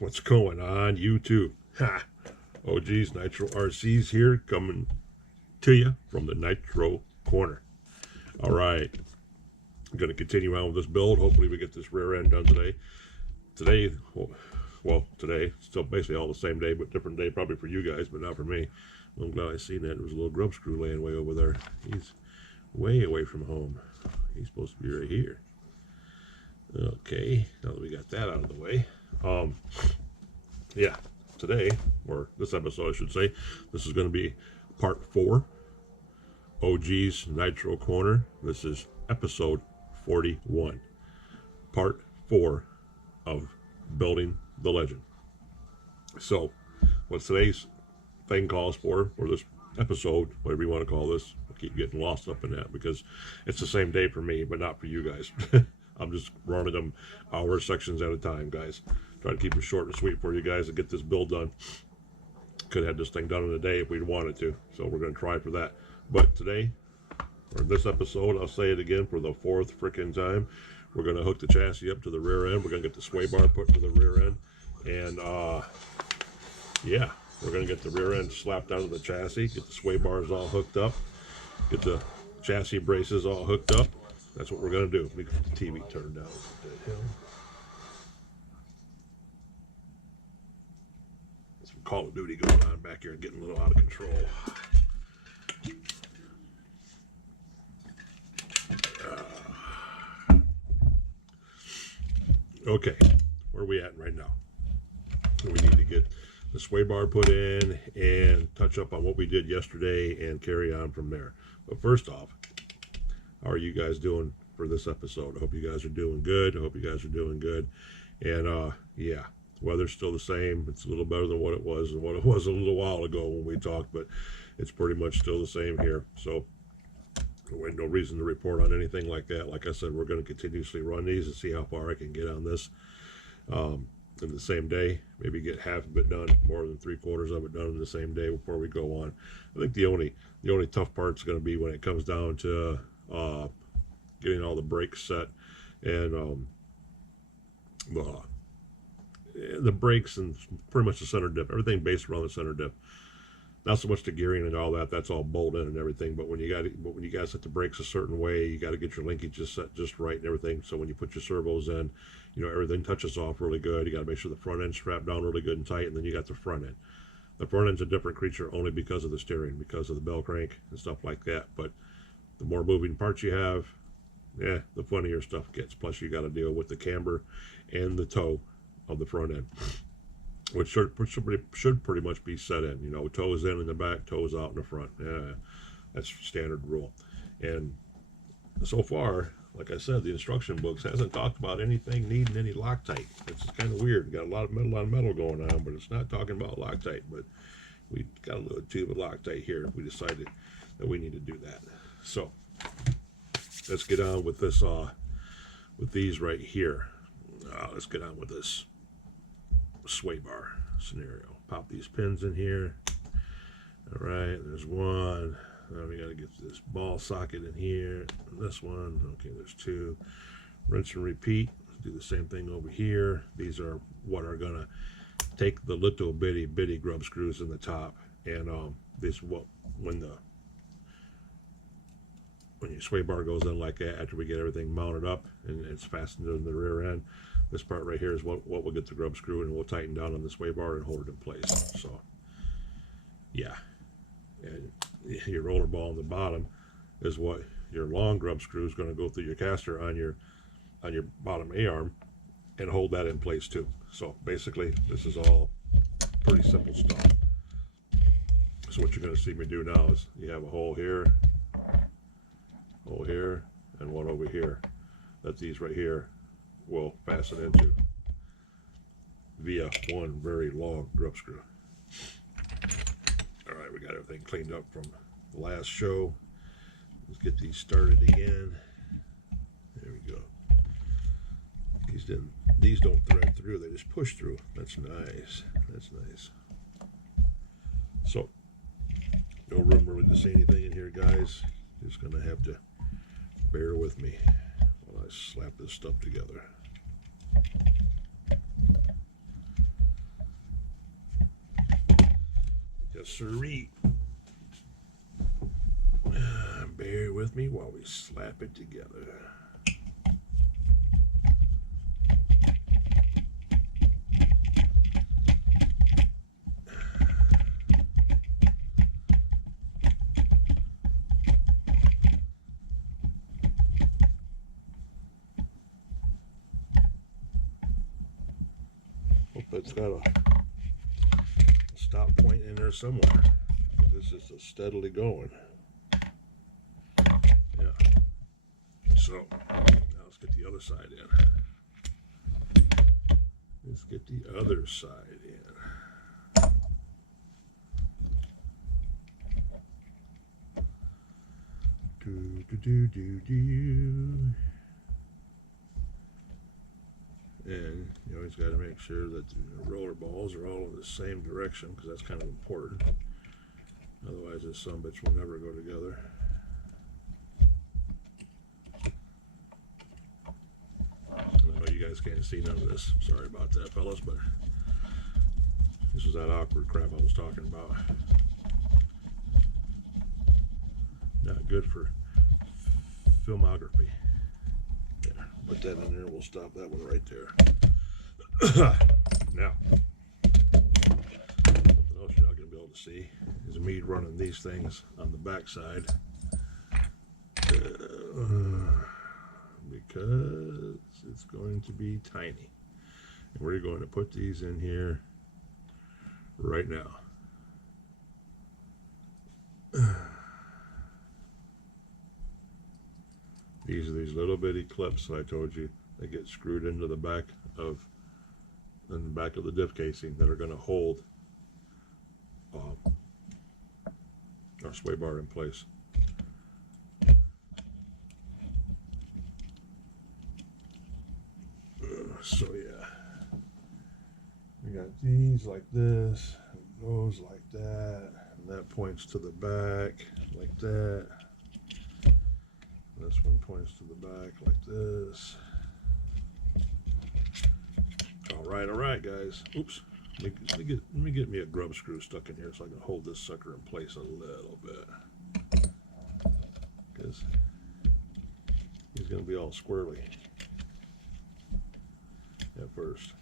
What's going on YouTube? Ha! Oh geez, Nitro RC's here coming to you from the Nitro corner. All right, I'm going to continue on with this build. Hopefully we get this rear end done today. Today, still basically all the same day, but different day probably for you guys, but not for me. I'm glad I seen that. There was a little grub screw laying way over there. He's way away from home. He's supposed to be right here. Okay, now that we got that out of the way. Yeah, today, or this episode I should say, this is going to be part 4, OG's Nitro Corner. This is episode 41, part 4 of building the legend. So, what today's thing calls for, or this episode, whatever you want to call this, I keep getting lost up in that because it's the same day for me, but not for you guys. I'm just running them hour sections at a time, guys. Try to keep it short and sweet for you guys to get this build done. Could have had this thing done in a day if we'd wanted to, so we're going to try for that. But today, or this episode, I'll say it again for the 4th freaking time, we're going to hook the chassis up to the rear end. We're going to get the sway bar put to the rear end. And, yeah, we're going to get the rear end slapped onto the chassis, get the sway bars all hooked up, get the chassis braces all hooked up. That's what we're going to do. Let me get the TV turned down. What the hell? Some Call of Duty going on back here and getting a little out of control. Okay, where are we at right now? We need to get the sway bar put in and touch up on what we did yesterday and carry on from there. But first off, how are you guys doing for this episode? I hope you guys are doing good. I hope you guys are doing good. And yeah, weather's still the same. It's a little better than what it was and what it was a little while ago when we talked, but it's pretty much still the same here. So no reason to report on anything like that. Like I said, we're going to continuously run these and see how far I can get on this in the same day. Maybe get half of it done, more than 3/4 of it done in the same day before we go on. I think the only tough part's going to be when it comes down to getting all the brakes set and the brakes and pretty much the center dip, everything based around the center dip. Not so much the gearing and all that, that's all bolted and everything, but when you got to set the brakes a certain way, you got to get your linkages set just right and everything, so when you put your servos in, you know, everything touches off really good. You got to make sure the front end's strapped down really good and tight, and then you got the front end. The front end's a different creature only because of the steering, because of the bell crank and stuff like that, but the more moving parts you have, yeah, the funnier stuff gets. Plus you got to deal with the camber and the toe of the front end, which should pretty much be set in. You know, toes in the back, toes out in the front. Yeah, that's standard rule. And so far, like I said, the instruction books hasn't talked about anything needing any Loctite. It's kind of weird. Got a lot of metal on metal going on, but it's not talking about Loctite. But we got a little tube of Loctite here if we decided that we need to do that. So let's get on with this. With these right here. Let's get on with this sway bar scenario. Pop these pins in here. All right, there's one. Now we got to get this ball socket in here. This one. Okay, there's 2. Rinse and repeat. Do the same thing over here. These are what are gonna take the little bitty grub screws in the top, and this what when your sway bar goes in like that, after we get everything mounted up and it's fastened in the rear end, this part right here is what will get the grub screw, and we'll tighten down on the sway bar and hold it in place. So yeah, and your roller ball on the bottom is what your long grub screw is going to go through your caster on your bottom A-arm and hold that in place too. So basically this is all pretty simple stuff. So what you're going to see me do now is you have a hole here, and one over here that these right here will fasten into via one very long grub screw. All right, we got everything cleaned up from the last show. Let's get these started again. There we go. These don't thread through, they just push through. That's nice. That's nice. So no room really to say anything in here, guys. Just gonna have to bear with me while I slap this stuff together. siree. Bear with me while we slap it together. Hope it's got a stop point in there somewhere. This is steadily going. Yeah. So now let's get the other side in. Let's get the other side in. Do do do do do. And you always got to make sure that the roller balls are all in the same direction, because that's kind of important. Otherwise, this sumbitch will never go together. And I know you guys can't see none of this. Sorry about that, fellas, but this was that awkward crap I was talking about. Not good for filmography. There, put that in there. We'll stop that one right there. Now, something else you're not going to be able to see is me running these things on the back side, because it's going to be tiny. And we're going to put these in here right now. These are these little bitty clips I told you that get screwed into the back of the diff casing that are going to hold our sway bar in place. So yeah, we got these like this, and those like that, and that points to the back like that. This one points to the back like this. All right, guys. Oops. Let me get me a grub screw stuck in here so I can hold this sucker in place a little bit, because he's going to be all squirrely at first.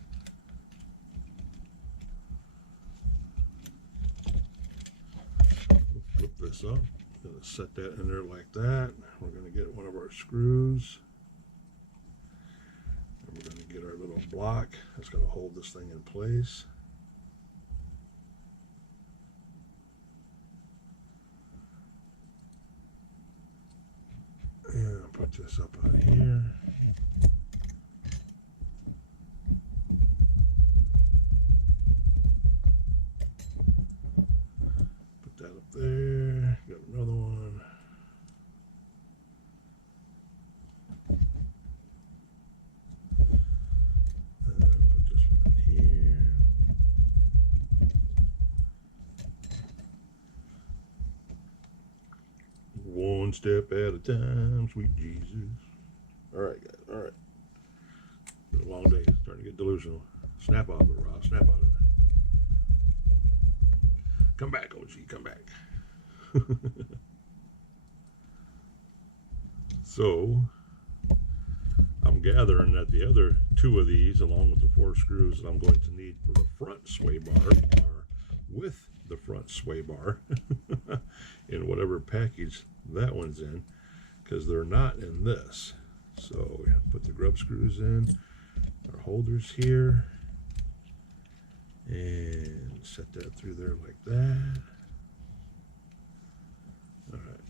We'll flip this up. Going to set that in there like that. We're going to get one of our screws, and we're going to get our little block that's going to hold this thing in place. And I'll put this up on here. Put that up there. Got another one. And put this one in here. One step at a time, sweet Jesus. All right, guys. All right. Been a long day. Starting to get delusional. Snap out of it, Rob. Snap out of it. Come back, OG. Come back. So, I'm gathering that the other two of these, along with the 4 screws that I'm going to need for the front sway bar, are with the front sway bar in whatever package that one's in, because they're not in this. So we have to put the grub screws in, our holders here, and set that through there like that. All right.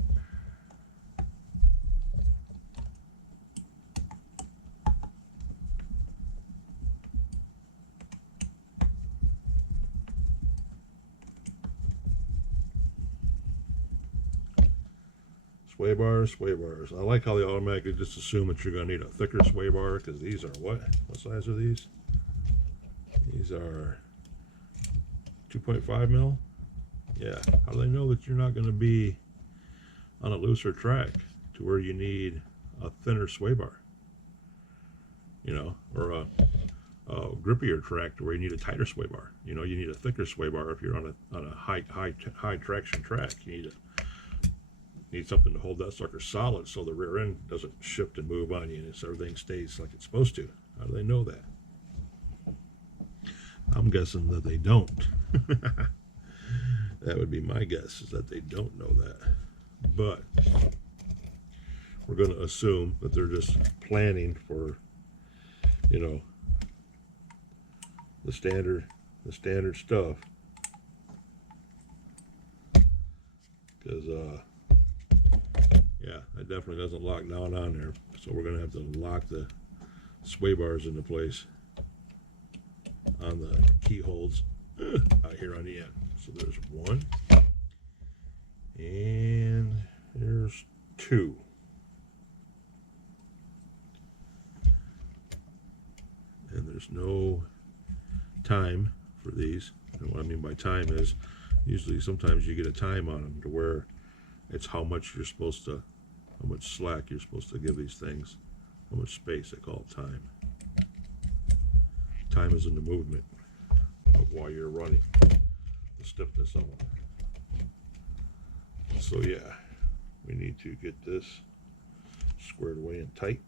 Sway bars, sway bars. I like how they automatically just assume that you're going to need a thicker sway bar, because these are what? What size are these? These are 2.5 mil. Yeah. How do they know that you're not going to be on a looser track to where you need a thinner sway bar? You know, or a grippier track to where you need a tighter sway bar. You know, you need a thicker sway bar if you're on a high traction track. You need something to hold that sucker solid so the rear end doesn't shift and move on you, and so everything stays like it's supposed to. How do they know that? I'm guessing that they don't. That would be my guess, is that they don't know that. But we're going to assume that they're just planning for, you know, the standard stuff. Because yeah, that definitely doesn't lock down on there. So we're going to have to lock the sway bars into place on the keyholes out here on the end. So there's one, and there's two. And there's no time for these. And what I mean by time is, usually sometimes you get a time on them to where it's how much slack you're supposed to give these things, how much space. They call it time. Time is in the movement of while you're running, the stiffness of them. So yeah, we need to get this squared away and tight.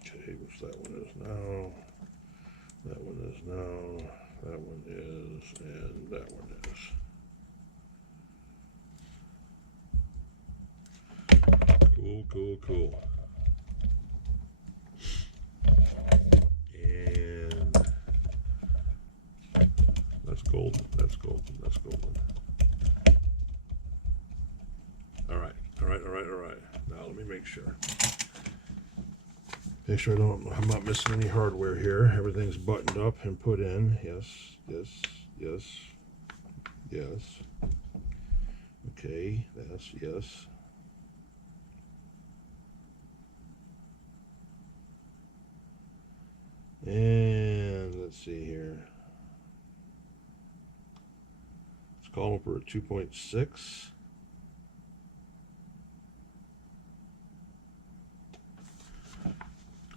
Okay, which that one is now, that one is now, that one is, and that one is. Cool. And that's golden. All right. Now let me make sure. I'm not missing any hardware here. Everything's buttoned up and put in. Yes. Okay, that's yes. And let's see here. Let's call for a 2.6.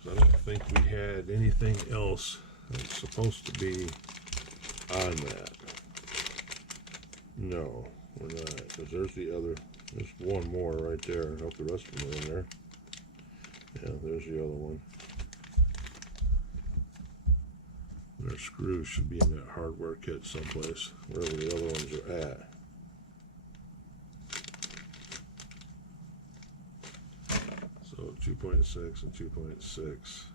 I don't think we had anything else that's supposed to be on that. No, we're not, because there's one more right there. I hope the rest of them are in there. Yeah, there's the other one. Their screws should be in that hardware kit someplace, wherever the other ones are at. So 2.6 and 2.6.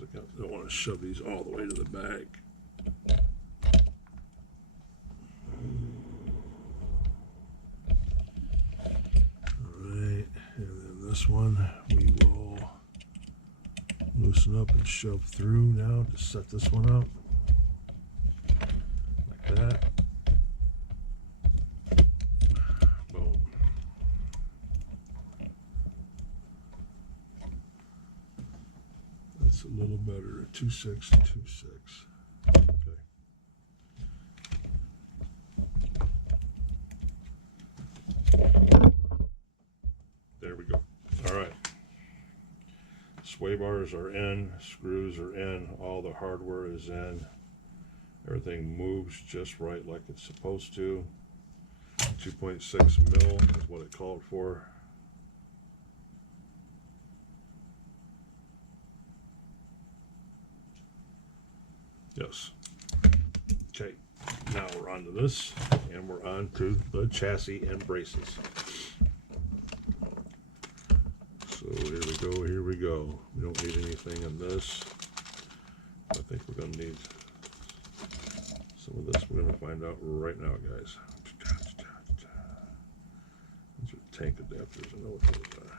I don't want to shove these all the way to the back. Alright, and then this one we will loosen up and shove through now to set this one up. Like that. A little better, 2.6 and 2.6. Okay. There we go. All right. Sway bars are in, screws are in, all the hardware is in. Everything moves just right like it's supposed to. 2.6 mil is what it called for. Yes. Okay, now we're on to this, and we're on to the chassis and braces. So here we go. We don't need anything in this. I think we're going to need some of this. We're going to find out right now, guys. These are tank adapters. I know what those are.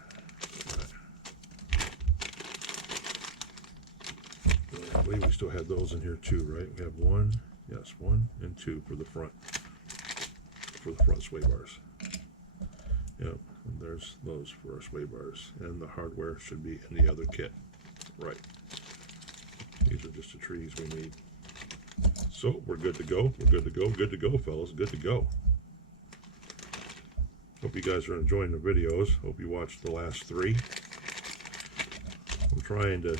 I believe we still have those in here too, right? We have one, yes, one and two for the front sway bars. Yep, and there's those for our sway bars, and the hardware should be in the other kit, right? These are just the trees we need. So we're good to go. Good to go, fellas. Good to go. Hope you guys are enjoying the videos. Hope you watched the last three. trying to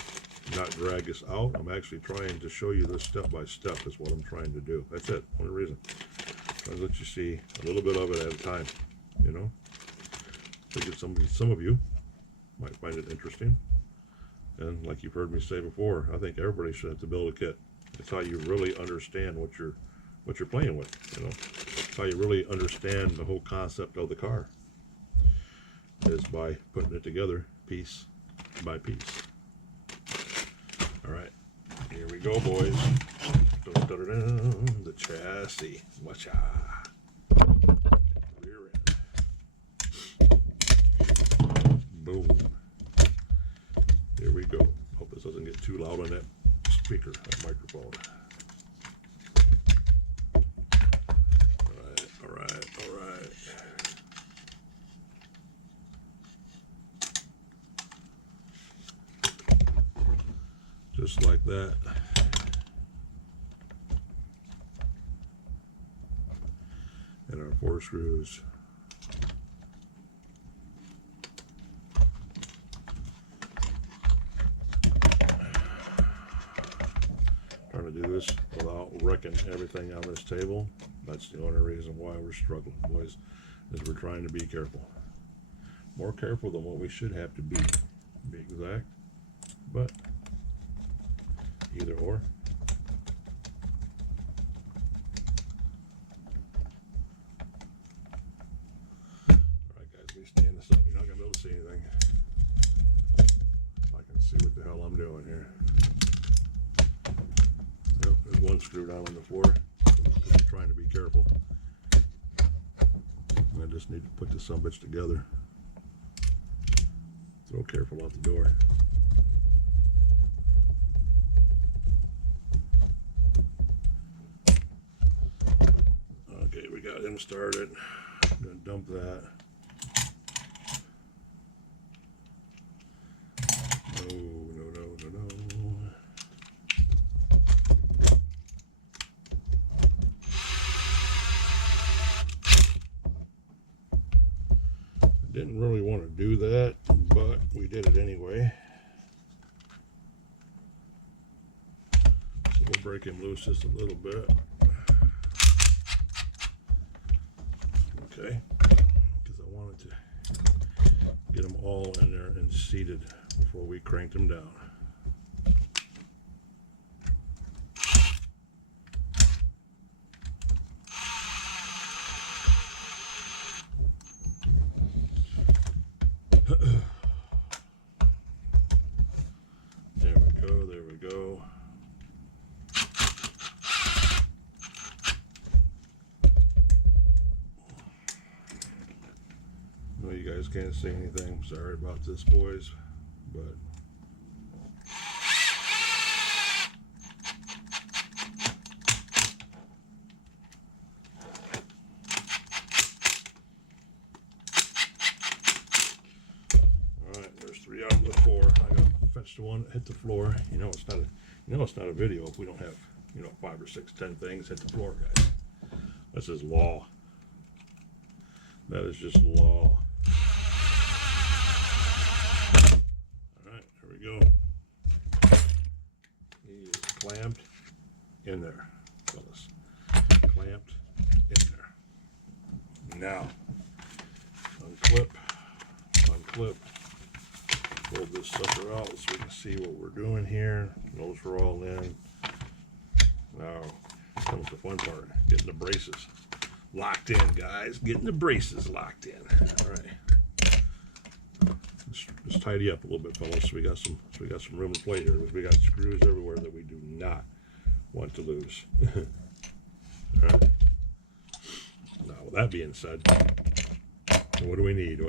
not drag this out. I'm actually trying to show you this step by step is what I'm trying to do. That's it. Only reason. Trying to let you see a little bit of it at a time. You know, I think some of you might find it interesting. And like you've heard me say before, I think everybody should have to build a kit. It's how you really understand what you're playing with. You know, it's how you really understand the whole concept of the car. Is by putting it together piece by piece. All right, here we go, boys. The chassis. Watch out. Rear end. Boom. Here we go. Hope this doesn't get too loud on that speaker, that microphone. All right. Just like that. And our 4 screws. Trying to do this without wrecking everything on this table. That's the only reason why we're struggling, boys, is we're trying to be careful. More careful than what we should have to be exact. But either or. Alright guys, let me stand this up. You're not going to be able to see anything. I can see what the hell I'm doing here. Yep, there's one screw down on the floor. I'm trying to be careful. I just need to put this sumbitch together. Throw careful out the door. Okay, we got him started. I'm gonna dump that. No. I didn't really want to do that, but we did it anyway. So we'll break him loose just a little bit. Okay, because I wanted to get them all in there and seated before we cranked them down. There we go. No, you guys can't see anything. Sorry about this, boys, but all right, there's 3 out of the 4. I got fetched the one that hit the floor. You know it's not a video if we don't have 5 or 6, 10 things hit the floor, guys. This is law. That is just law. Alright, here we go. He is clamped in there, fellas. Clamped in there. Now, unclip, pull this sucker out so we can see what we're doing here. Those are all in. Now comes the fun part, getting the braces locked in, guys. Getting the braces locked in. All right. Let's tidy up a little bit, fellas. So we got some room to play here. We got screws everywhere that we do not want to lose. All right. Now, with that being said, what do we need?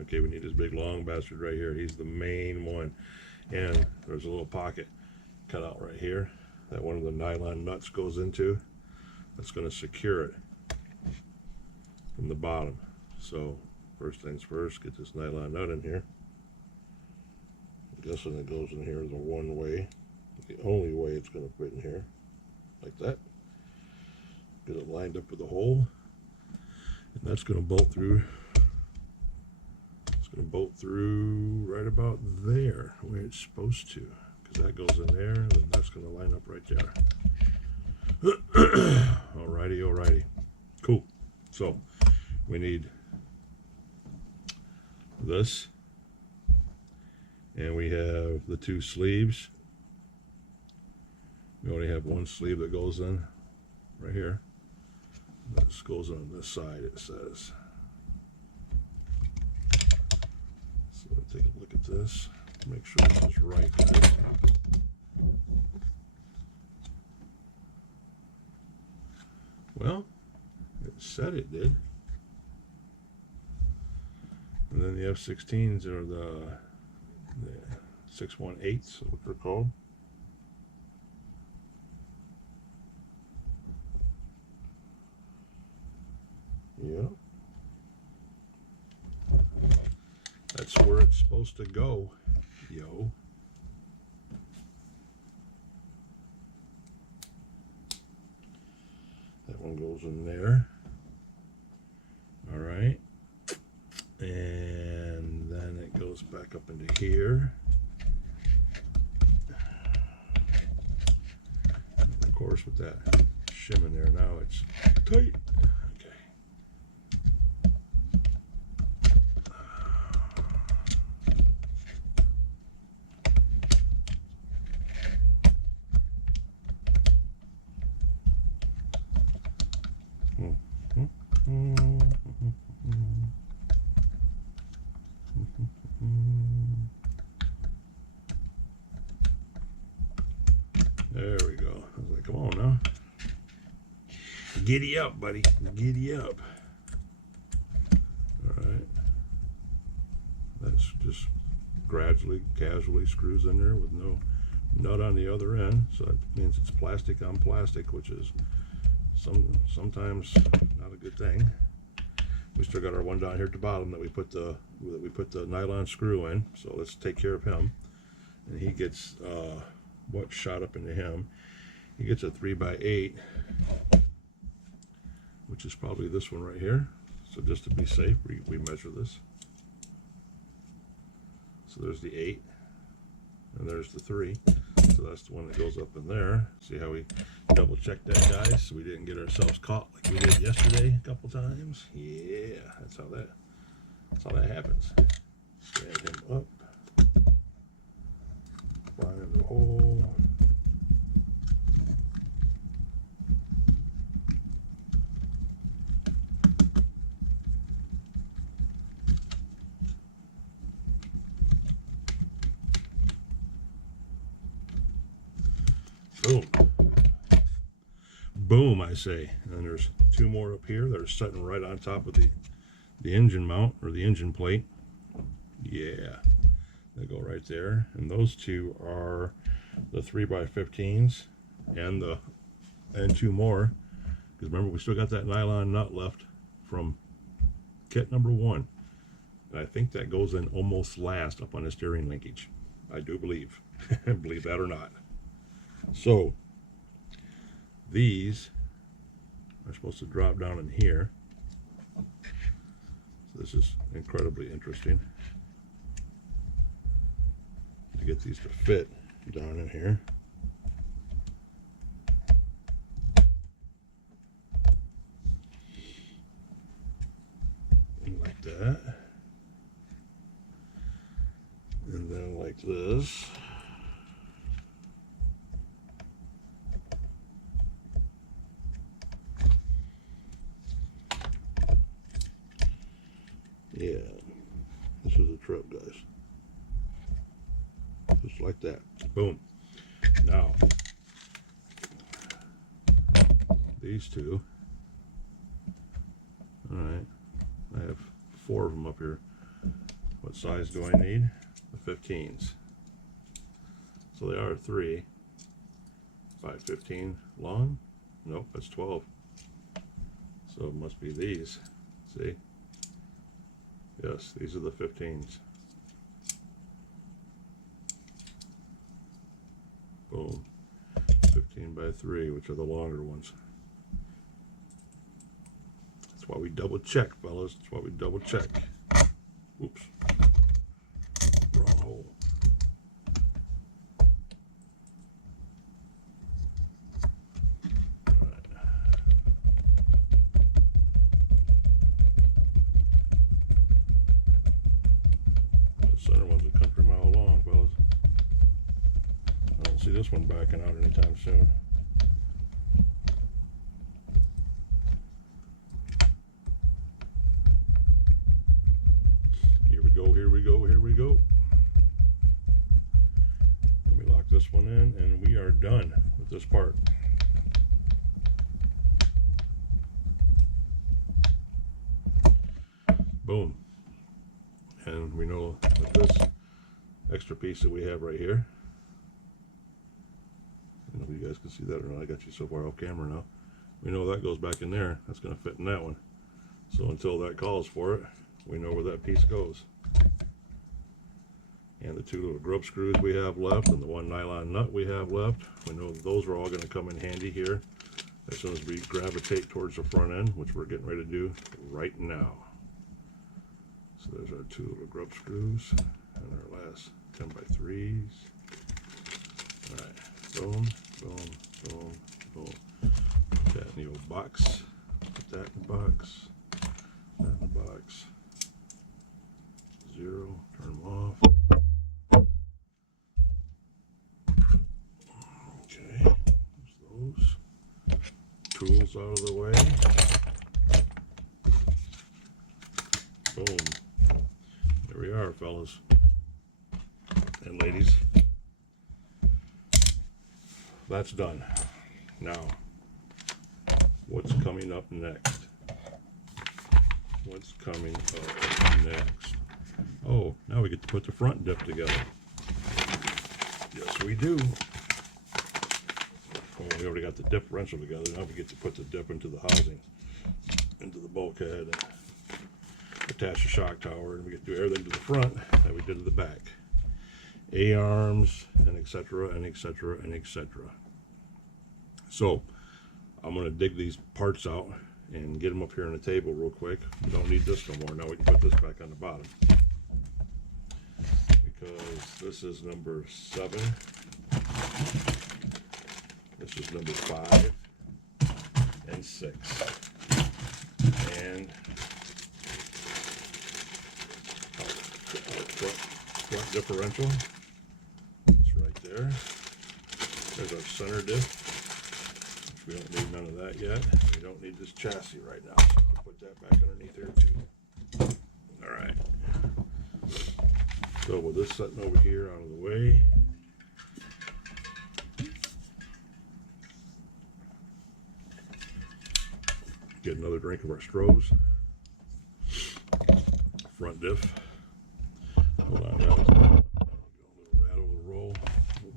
Okay, we need this big long bastard right here. He's the main one. And there's a little pocket cut out right here that one of the nylon nuts goes into. That's going to secure it from the bottom. So first things first, get this nylon nut in here. I'm guessing it goes in here the one way, the only way it's going to fit in here, like that. Get it lined up with the hole, and that's going to bolt through. It's going to bolt through right about there, where it's supposed to, because that goes in there, and then that's going to line up right there. Alrighty, alrighty. Cool. So we need this, and we have the two sleeves. We only have one sleeve that goes in right here. This goes on this side, it says. So let's take a look at this, make sure this is right, guys. Well, it said it did. And then the F-16s are the 618s, what they're called. Yeah. That's where it's supposed to go, yo. That one goes in there. All right. And then it goes back up into here. And of course, with that shim in there now, it's tight. There we go. I was like, come on now. Giddy up, buddy. Giddy up. Alright. That's just gradually, casually screws in there with no nut on the other end. So that means it's plastic on plastic, which is sometimes not a good thing. We still got our one down here at the bottom that we put the nylon screw in. So let's take care of him. And he gets what shot up into him. He gets a 3x8, which is probably this one right here. So just to be safe, we measure this. So there's the 8, and there's the 3. So that's the one that goes up in there. See how we double checked that, guys, so we didn't get ourselves caught like we did yesterday a couple times. Yeah, that's how that happens. Stand him up. Line in the hole. Boom. Boom, I say. And there's two more up here that are sitting right on top of the engine mount, or the engine plate. Yeah. They go right there. And those two are the 3x15s and two more. Because remember, we still got that nylon nut left from kit number 1. And I think that goes in almost last up on the steering linkage. I do believe. Believe that or not. So these are supposed to drop down in here. So this is incredibly interesting to get these to fit down in here. Like that. And then like this. Yeah, this is a trip, guys. Just like that. Boom. Now, these two. All right. I have 4 of them up here. What size do I need? The 15s. So they are 3. 5/15 long? Nope, that's 12. So it must be these. See? Yes, these are the 15s. Boom. 15x3, which are the longer ones. That's why we double check, fellas. That's why we double check. Oops. Wrong Center one's a country mile long, fellas. I don't see this one backing out anytime soon. Here we go, here we go, here we go. Let me lock this one in, and we are done with this part. Boom. And we know that this extra piece that we have right here, I don't know if you guys can see that or not. I got you so far off camera now. We know that goes back in there. That's going to fit in that one. So until that calls for it, we know where that piece goes. And the two little grub screws we have left and the one nylon nut we have left, we know those are all going to come in handy here as soon as we gravitate towards the front end, which we're getting ready to do right now. So there's our two little grub screws and our last 10x3s. All right, boom, boom, boom, boom. Put that in the old box. Put that in the box. That in the box. 0. Turn them off. Okay, there's those. Tools out of the way. Boom. There we are, fellas and ladies. That's done. Now, what's coming up next? What's coming up next? Oh, now we get to put the front dip together. Yes, we do. Oh, we already got the differential together. Now we get to put the dip into the housing, into the bulkhead, and attach the shock tower, and we get to do everything to the front that we did to the back. A-arms, and etc., and etc., and etc. So, I'm going to dig these parts out and get them up here on the table real quick. We don't need this no more. Now we can put this back on the bottom. Because this is number 7. This is number 5 and 6. And front differential. It's right there. There's our center diff. We don't need none of that yet. We don't need this chassis right now. So we'll put that back underneath there too. Alright. So with this sitting over here out of the way, get another drink of our Strohs. Front diff. Hold on, guys. A little rattle, a little roll.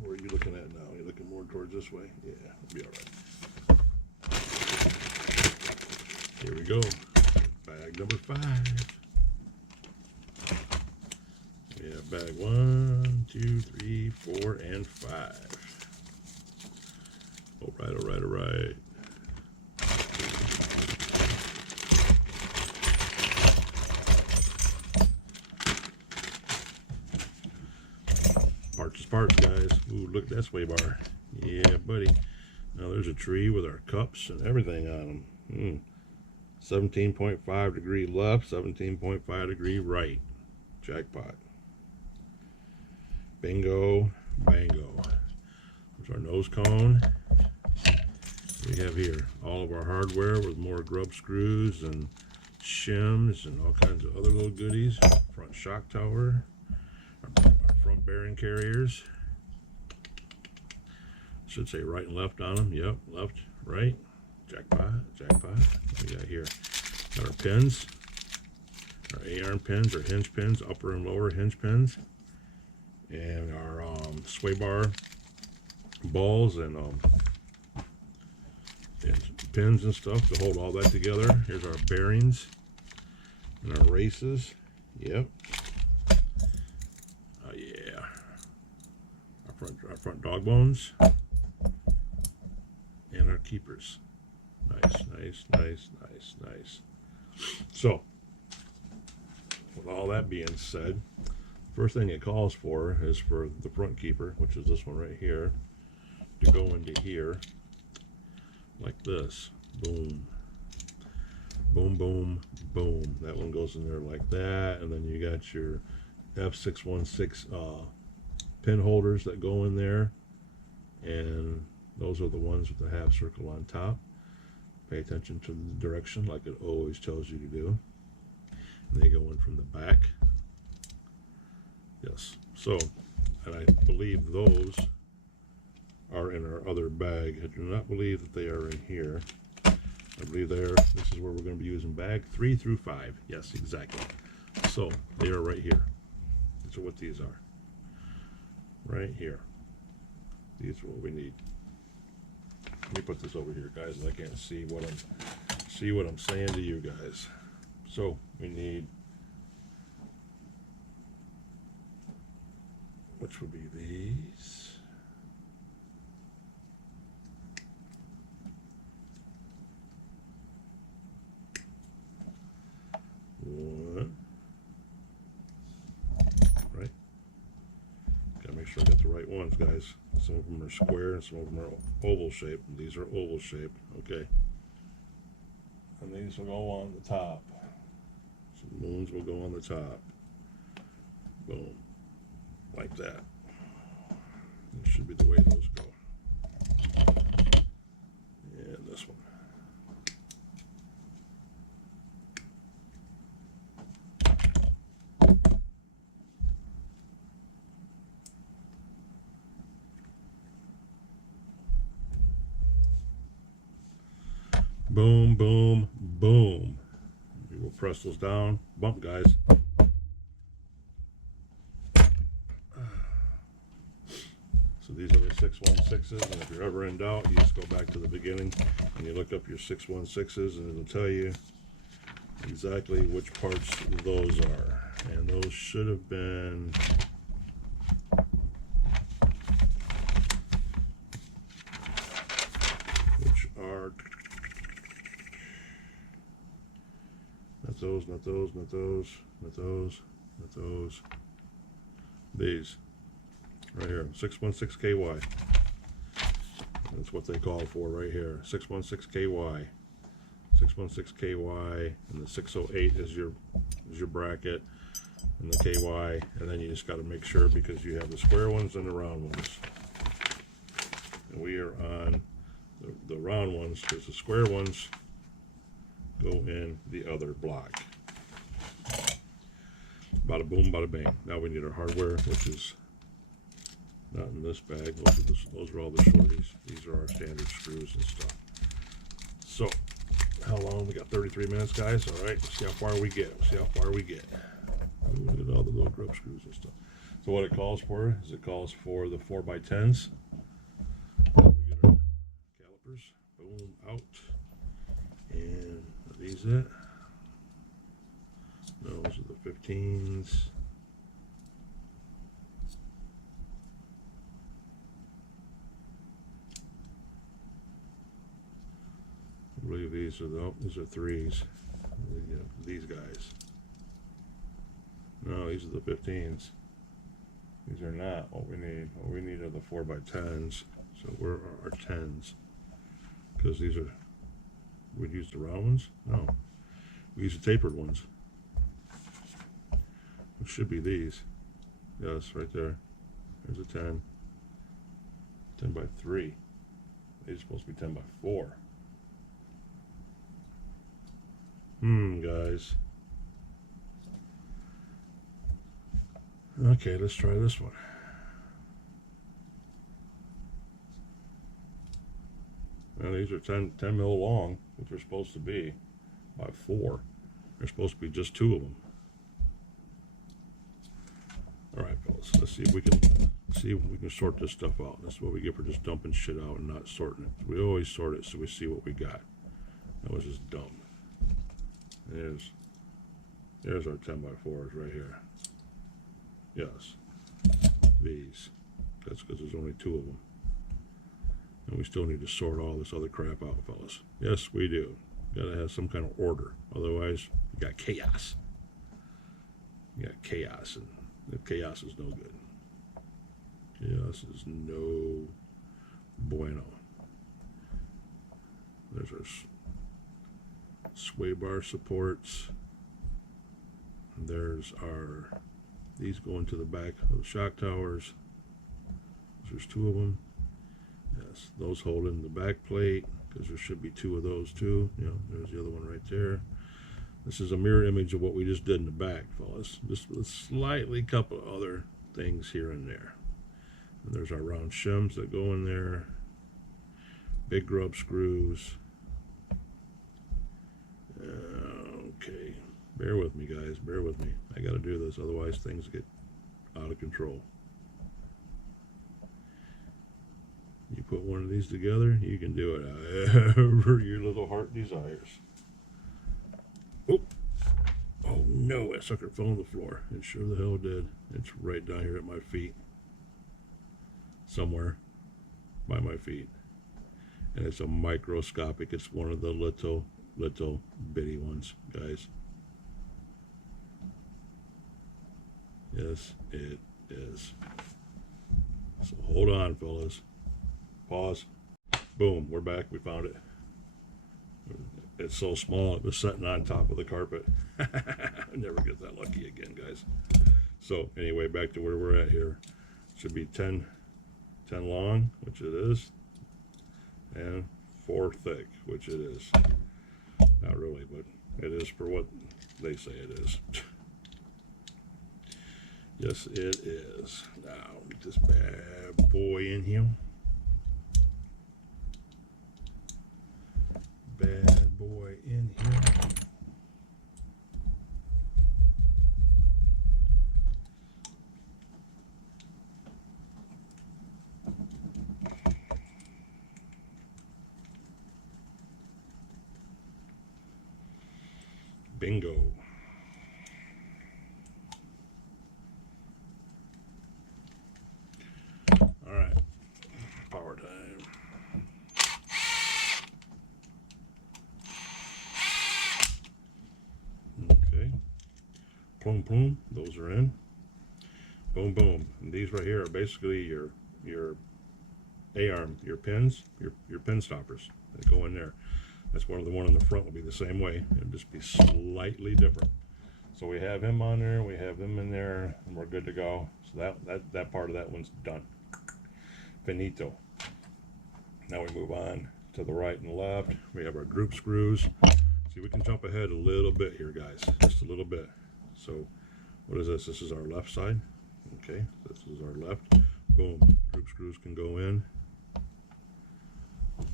Where are you looking at now? You're looking more towards this way? Yeah, it'll be alright. Here we go. Bag number 5. We have bag 1, 2, 3, 4, and 5. Alright, alright, alright. Parts is parts, guys. Ooh, look at that sway bar. Yeah, buddy. Now there's a tree with our cups and everything on them. 17.5 degree left, 17.5 degree right. Jackpot. Bingo, bango. There's our nose cone. We have here all of our hardware with more grub screws and shims and all kinds of other little goodies. Front shock tower. Our front bearing carriers. Should say right and left on them. Yep, left, right. Jackpot, jackpot. What we got here? Got our pins, our A-arm pins, our hinge pins, upper and lower hinge pins, and our sway bar balls and pins and stuff to hold all that together. Here's our bearings and our races. Yep. Oh yeah. Our front dog bones and our keepers. Nice, nice, nice, nice, nice. So, with all that being said, first thing it calls for is for the front keeper, which is this one right here, to go into here like this. Boom. Boom, boom, boom. That one goes in there like that, and then you got your F616 pin holders that go in there, and those are the ones with the half circle on top. Pay attention to the direction like it always tells you to do. And they go in from the back. Yes, so, and I believe those are in our other bag. I do not believe that they are in here. I believe this is where we're going to be using bag 3 through 5. Yes, exactly. So they are right here. These are what these are. Right here. These are what we need. Let me put this over here, guys, and I can't see what I'm saying to you guys. So we need, which would be these. One. Right? Gotta make sure I got the right ones, guys. Some of them are square and some of them are oval shaped. These are oval shaped, okay? And these will go on the top. Some moons will go on the top. Boom. Like that. That should be the way those go. And this one. Boom, boom, boom. We will press those down. Bump, guys. So these are the 616s, and if you're ever in doubt, you just go back to the beginning and you look up your 616s, and it'll tell you exactly which parts those are. And those should have been not those. These right here, 616KY. That's what they call for right here, 616KY. 616KY, and the 608 is your bracket, and the KY, and then you just got to make sure, because you have the square ones and the round ones. And we are on the round ones, because the square ones go in the other block. Bada boom, bada bang. Now we need our hardware, which is not in this bag. Those are all the shorties. These are our standard screws and stuff. So, how long? We got 33 minutes, guys. All right, let's see how far we get. Ooh, look at all the little grub screws and stuff. So what it calls for is it calls for the 4x10s. We get our calipers. Boom, out. And are these it? No, those are the 15s. I believe these are these are 3s. These guys. No, these are the 15s. These are not what we need. What we need are the 4x10s. So where are our 10s? Because these are, we'd use the round ones? No. We use the tapered ones. It should be these. Yes, right there. There's a 10. 10x3. These are supposed to be 10x4. Guys. Okay, let's try this one. Now these are 10 mil long, which they're supposed to be, by 4. There's supposed to be just 2 of them. All right, fellas, let's see if we can sort this stuff out. That's what we get for just dumping shit out and not sorting it. We always sort it so we see what we got. That was just dumb. There's our 10x4s right here. Yes, these. That's because there's only 2 of them. And we still need to sort all this other crap out, fellas. Yes, we do. Gotta have some kind of order. Otherwise, you got chaos. You got chaos, and the chaos is no good. Chaos is no bueno. There's our sway bar supports. There's our These go into the back of the shock towers. There's 2 of them. Yes, those hold in the back plate because there should be 2 of those too. You know, there's the other one right there. This is a mirror image of what we just did in the back, fellas. Just with slightly couple of other things here and there. And there's our round shims that go in there. Big grub screws. Okay, bear with me, guys. Bear with me. I got to do this, otherwise things get out of control. You put one of these together, you can do it however your little heart desires. Oh, oh no, that sucker fell on the floor. It sure the hell did. It's right down here at my feet. Somewhere by my feet. And it's a microscopic. It's one of the little bitty ones, guys. Yes, it is. So hold on, fellas. Pause. Boom, we're back. We found it. It's so small it was sitting on top of the carpet. I never get that lucky again, guys. So anyway, back to where we're at here. Should be 10 long, which it is, and 4 thick, which it is. Not really, but it is for what they say it is. Yes, it is. Now, get this bad boy in here. Bad boy in here. Bingo. All right, power time. Okay, boom, boom. Those are in. Boom, boom. And these right here are basically your A-arm, your pins, your pin stoppers. They go in there. That's one of the one on the front will be the same way. It'll just be slightly different. So we have him on there, we have him in there, and we're good to go. So that part of that one's done. Finito. Now we move on to the right and left. We have our group screws. See, we can jump ahead a little bit here, guys. Just a little bit. So what is this? This is our left side. Okay, this is our left. Boom. Group screws can go in.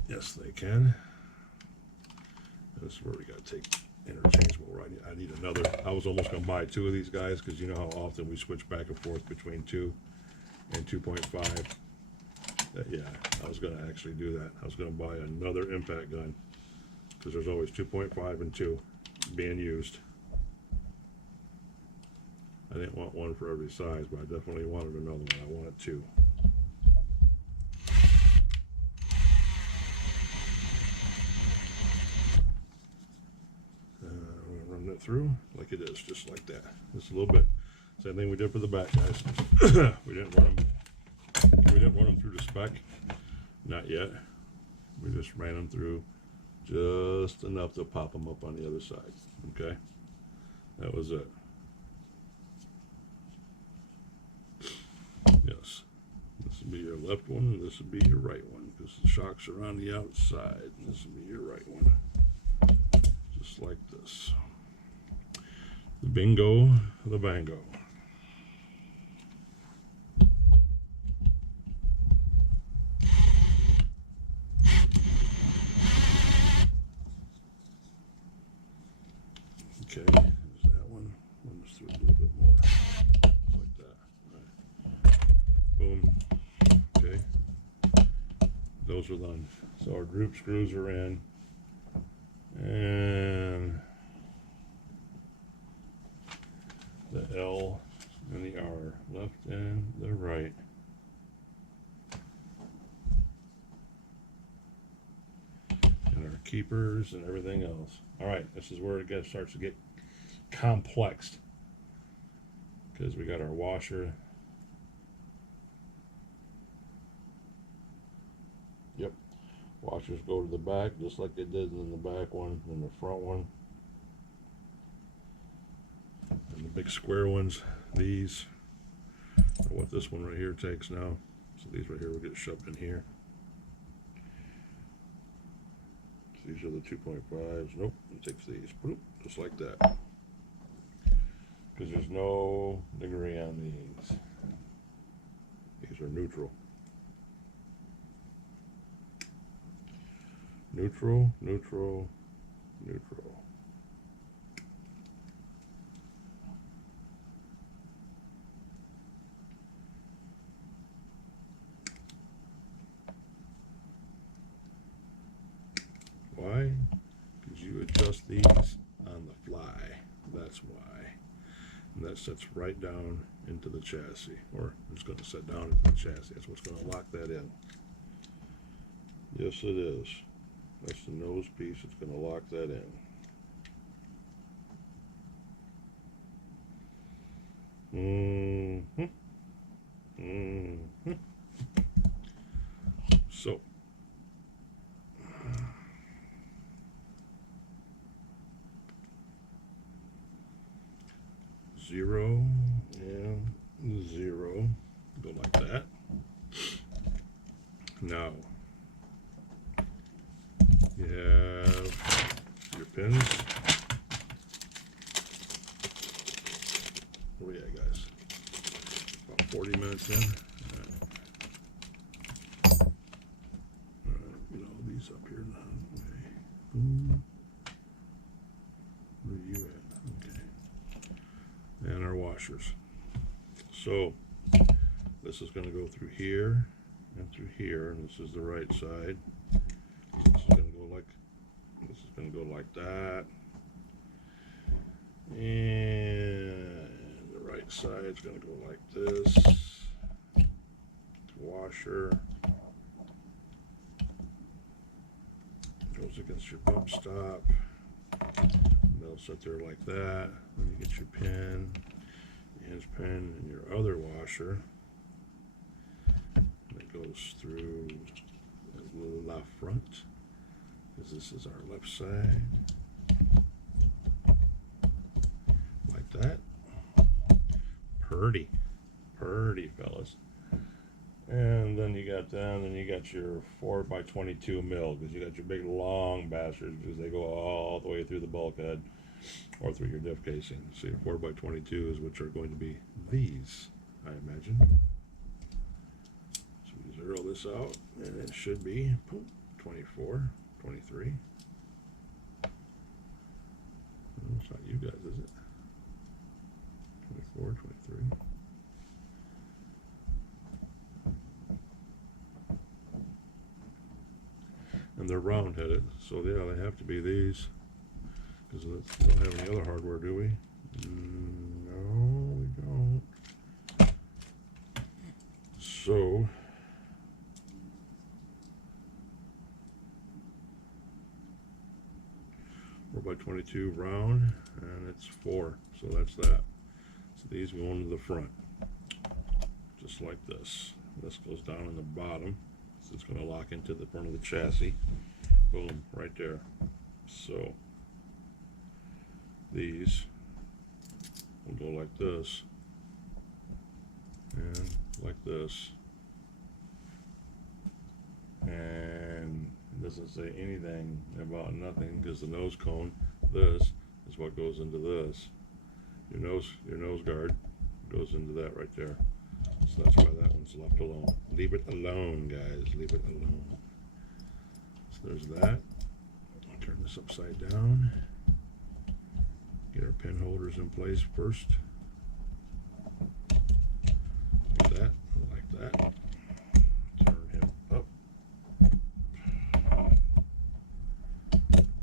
Yes, they can. This is where we got to take interchangeable, right? I need another. I was almost going to buy 2 of these guys because you know how often we switch back and forth between 2 and 2.5. Yeah, I was going to actually do that. I was going to buy another impact gun because there's always 2.5 and 2 being used. I didn't want one for every size, but I definitely wanted another one. I wanted 2. Run it through like it is, just like that. Just a little bit. Same thing we did for the back, guys. We didn't run them through the spec, not yet. We just ran them through just enough to pop them up on the other side. Okay, that was it. Yes, this will be your left one, and this will be your right one, because the shocks are on the outside. And this will be your right one, just like this. The bingo, the bango. Okay, there's that one. Run this through a little bit more, like that. Right. Boom. Okay, those are done. So our group screws are in, and the L and the R, left and the right. And our keepers and everything else. All right, this is where it starts to get complex, because we got our washer. Yep, washers go to the back just like they did in the back one and the front one. And the big square ones, these what this one right here takes now. So these right here will get shoved in here. So these are the 2.5s. Nope, it takes these. Boop, just like that. Because there's no degree on these. These are neutral. Neutral, neutral, neutral. Why? Because you adjust these on the fly. That's why. And that sets right down into the chassis. Or it's going to set down into the chassis. That's what's going to lock that in. Yes, it is. That's the nose piece. It's going to lock that in. So. Zero and zero. Go like that. Now, you have your pins. What do we at, guys? About 40 minutes in. All right, get all these up here now. Okay. Boom. Where are you at? Okay. And our washers. So this is going to go through here and through here, and this is the right side. This is going to go like that, and the right side is going to go like this. Washer goes against your bump stop. They'll sit there like that. Then you get your pin, your hinge pin, and your other washer. And it goes through the left front, because this is our left side. Like that. Purdy, fellas. And then you got your 4x22 mil, because you got your big long bastards, because they go all the way through the bulkhead or through your diff casing. So your 4x22s, which are going to be these, I imagine. So we zero this out, and it should be 24, 23. No, it's not you guys, is it? 24, 23. And they're round headed, so yeah, they have to be these, because we don't have any other hardware, do we? No, we don't. So four by 22 round, and it's 4, so that's that. So these go into the front, just like this. This goes down in the bottom. It's going to lock into the front of the chassis. Boom, right there. So these will go like this and like this, and it doesn't say anything about nothing, because the nose cone, this is what goes into this. Your nose guard goes into that right there. So that's why that one's left alone. Leave it alone, guys. Leave it alone. So there's that. I'll turn this upside down. Get our pin holders in place first. Like that. Like that. Turn him up.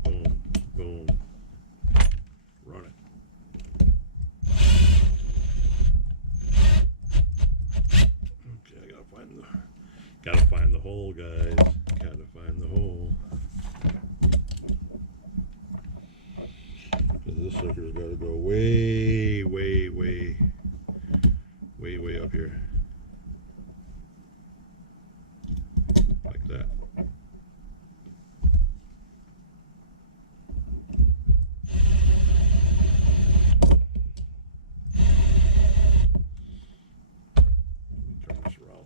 Boom. Boom. Run it. Gotta find the hole, guys. Gotta find the hole. Because this sucker's gotta go way, way, way, way, way up here. Like that.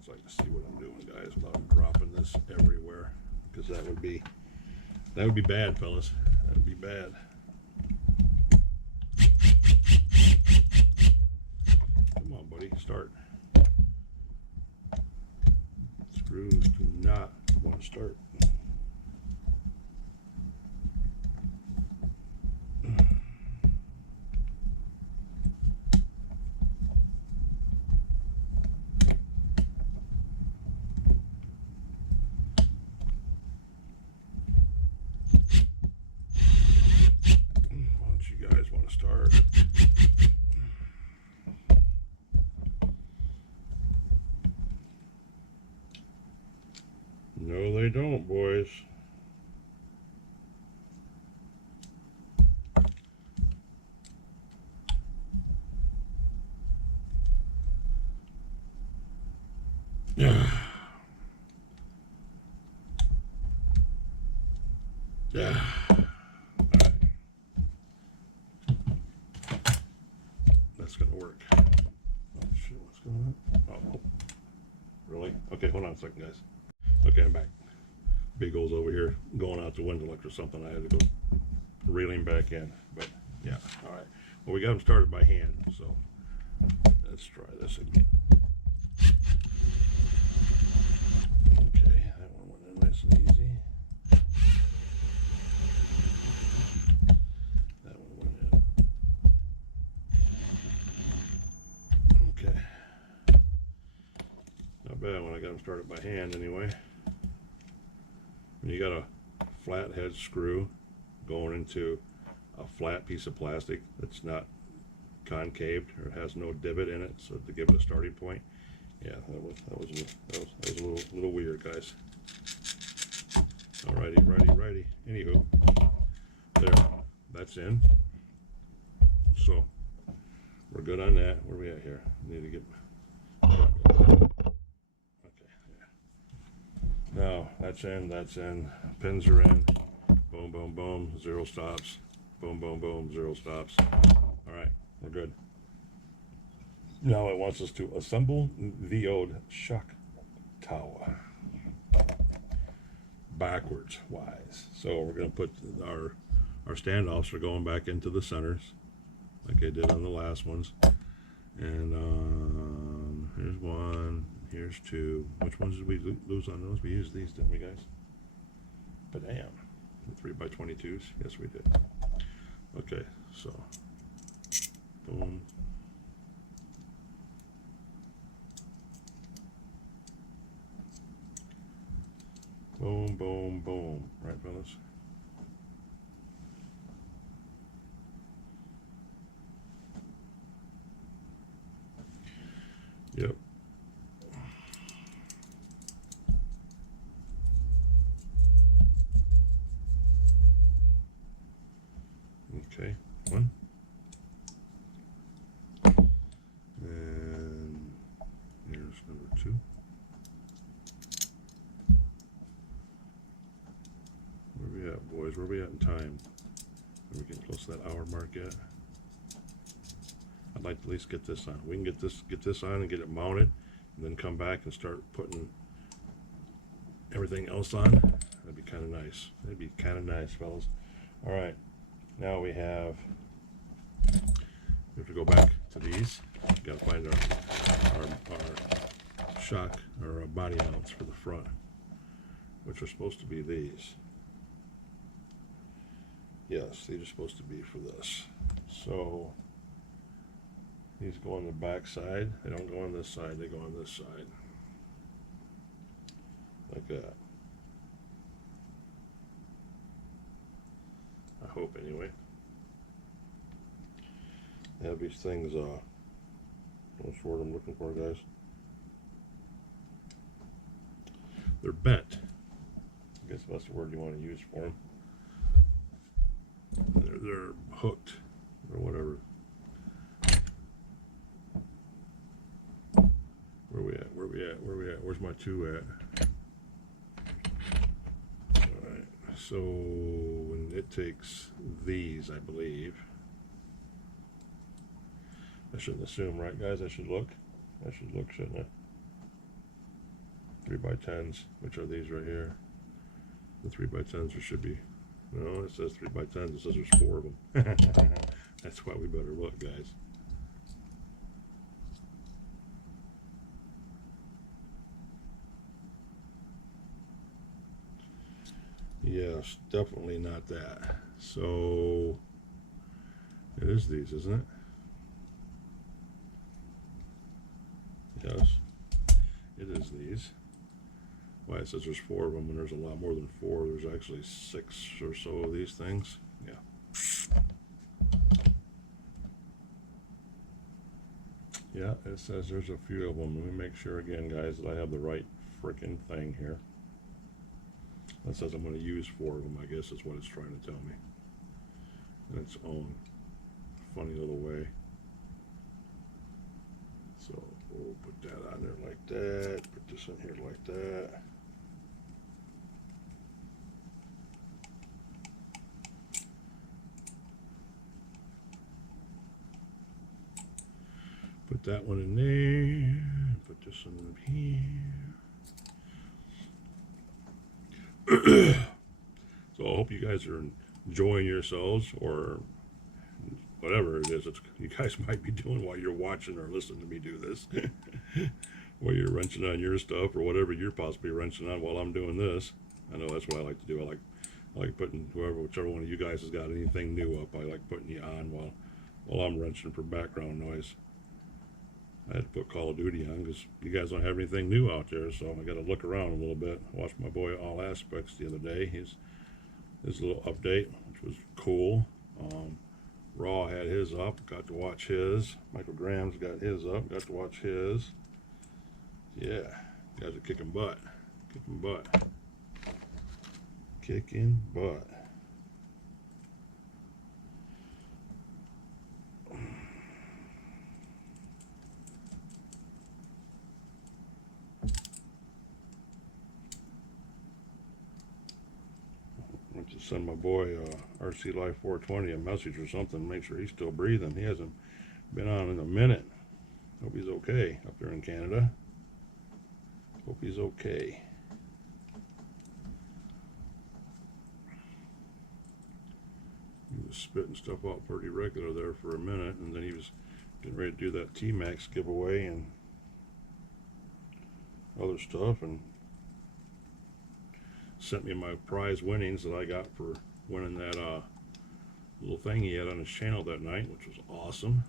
So I can see what I'm doing, guys, without dropping this everywhere, because that would be bad, fellas. That would be bad. Come on, buddy, start. Screws do not want to start. No, they don't, boys. Yeah. Yeah. Right. That's gonna work. Oh shit, what's going on? Oh, really? Okay, hold on a second, guys. Okay, I'm back. Big O's over here going out the window like there's something. I had to go reel him back in. But yeah, all right. Well, we got him started by hand, so let's try this again. Okay, that one went in nice and easy. That one went in. Okay. Not bad when I got them started by hand anyway. When you got a flat head screw going into a flat piece of plastic that's not concaved or has no divot in it, so to give it a starting point. Yeah, that was a little weird, guys. Alrighty. Anywho, there, that's in. So we're good on that. Where are we at here? Need to get. Okay. Yeah. Now that's in. Pins are in. Boom, boom, boom. 0 stops. Boom, boom, boom. 0 stops. All right, we're good. Now it wants us to assemble the old shock tower backwards wise. So we're going to put our standoffs are going back into the centers like I did on the last ones. And here's 1, here's 2. Which ones did we lose on those? We used these, didn't we, guys? But damn, the 3x22s. Yes, we did. Okay, so boom. Boom, boom, boom. Right, fellas? Yep. Okay, 1. And here's number 2. Where we at, boys? Where we at in time? Are we getting close to that hour mark yet? I'd like to at least get this on. We can get this on and get it mounted, and then come back and start putting everything else on. That'd be kind of nice. That'd be kind of nice, fellas. All right, now we have to go back to these. Got to find our shock or our body mounts for the front, which are supposed to be these. Yes, these are supposed to be for this. So these go on the back side. They don't go on this side. They go on this side, like that. I hope, anyway. They have these things. What's the word I'm looking for, guys? They're bent. I guess that's the word you want to use for them. They're hooked or whatever. Where we at? Where's my 2 at? Alright, so it takes these, I believe. I shouldn't assume, right, guys? I should look, shouldn't I? 3x10s, which are these right here. The 3x10s, there should be, no, it says 3x10s, it says there's 4 of them. That's why we better look, guys. Yes, definitely not that. So it is these, isn't it? Yes, it is these. Why it says there's 4 of them when there's a lot more than 4. There's actually 6 or so of these things. Yeah. Yeah, it says there's a few of them. Let me make sure again, guys, that I have the right freaking thing here. That says I'm going to use 4 of them, I guess is what it's trying to tell me. In its own funny little way. So we'll put that on there like that. Put this in here like that. Put that one in there. Put this one in here. So I hope you guys are enjoying yourselves, or whatever it is that you guys might be doing while you're watching or listening to me do this. While you're wrenching on your stuff, or whatever you're possibly wrenching on while I'm doing this. I know that's what I like to do. I like putting whichever one of you guys has got anything new up, I like putting you on while I'm wrenching for background noise. I had to put Call of Duty on because you guys don't have anything new out there, so I got to look around a little bit. I watched my boy All Aspects the other day. His little update, which was cool. Raw had his up, got to watch his. Michael Graham's got his up, got to watch his. Yeah, you guys are kicking butt. Kicking butt. Kicking butt. I went to send my boy RC Life 420 a message or something, make sure he's still breathing. He hasn't been on in a minute. Hope he's okay up there in Canada. Hope he's okay. He was spitting stuff out pretty regular there for a minute, and then he was getting ready to do that T-Max giveaway and other stuff, and sent me my prize winnings that I got for winning that little thing he had on his channel that night, which was awesome.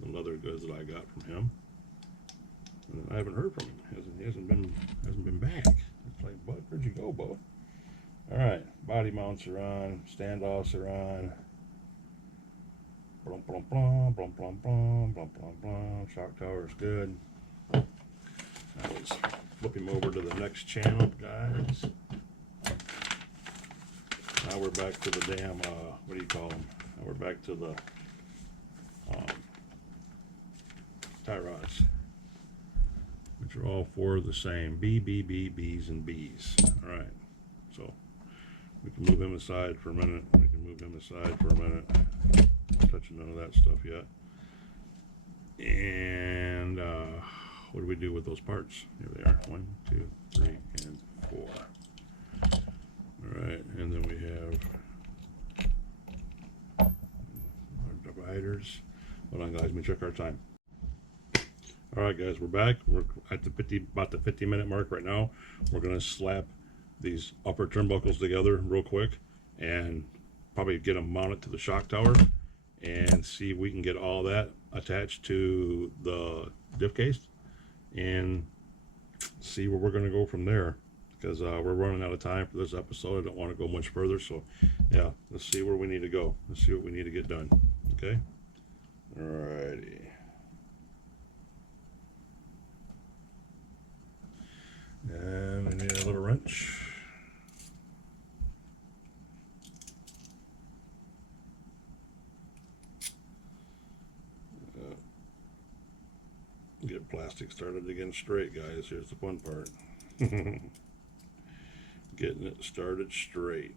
The leather goods that I got from him. And I haven't heard from him. He hasn't been back. It's like, bud, where'd you go, bud? All right, body mounts are on, standoffs are on. Blum blum blum blum blum blum blum blum blum. Shock tower is good. Now let's flip him over to the next channel, guys. Now we're back to the damn what do you call them? Now we're back to the tie rods, which are all 4 the same. B, B, B, B's, and B's. All right, so we can move him aside for a minute. We can move him aside for a minute. Not touching none of that stuff yet. And what do we do with those parts? Here they are. 1, 2, 3, and 4. All right, and then we have our dividers. Hold on, guys. Let me check our time. All right, guys, we're back. We're at the about the 50-minute mark right now. We're gonna slap these upper turnbuckles together real quick and probably get them mounted to the shock tower and see if we can get all that attached to the diff case and see where we're gonna go from there, because we're running out of time for this episode. I don't want to go much further, so yeah, let's see where we need to go. Let's see what we need to get done. Okay. Alrighty. And we need a little wrench. Get plastic started again straight, guys. Here's the fun part. Getting it started straight.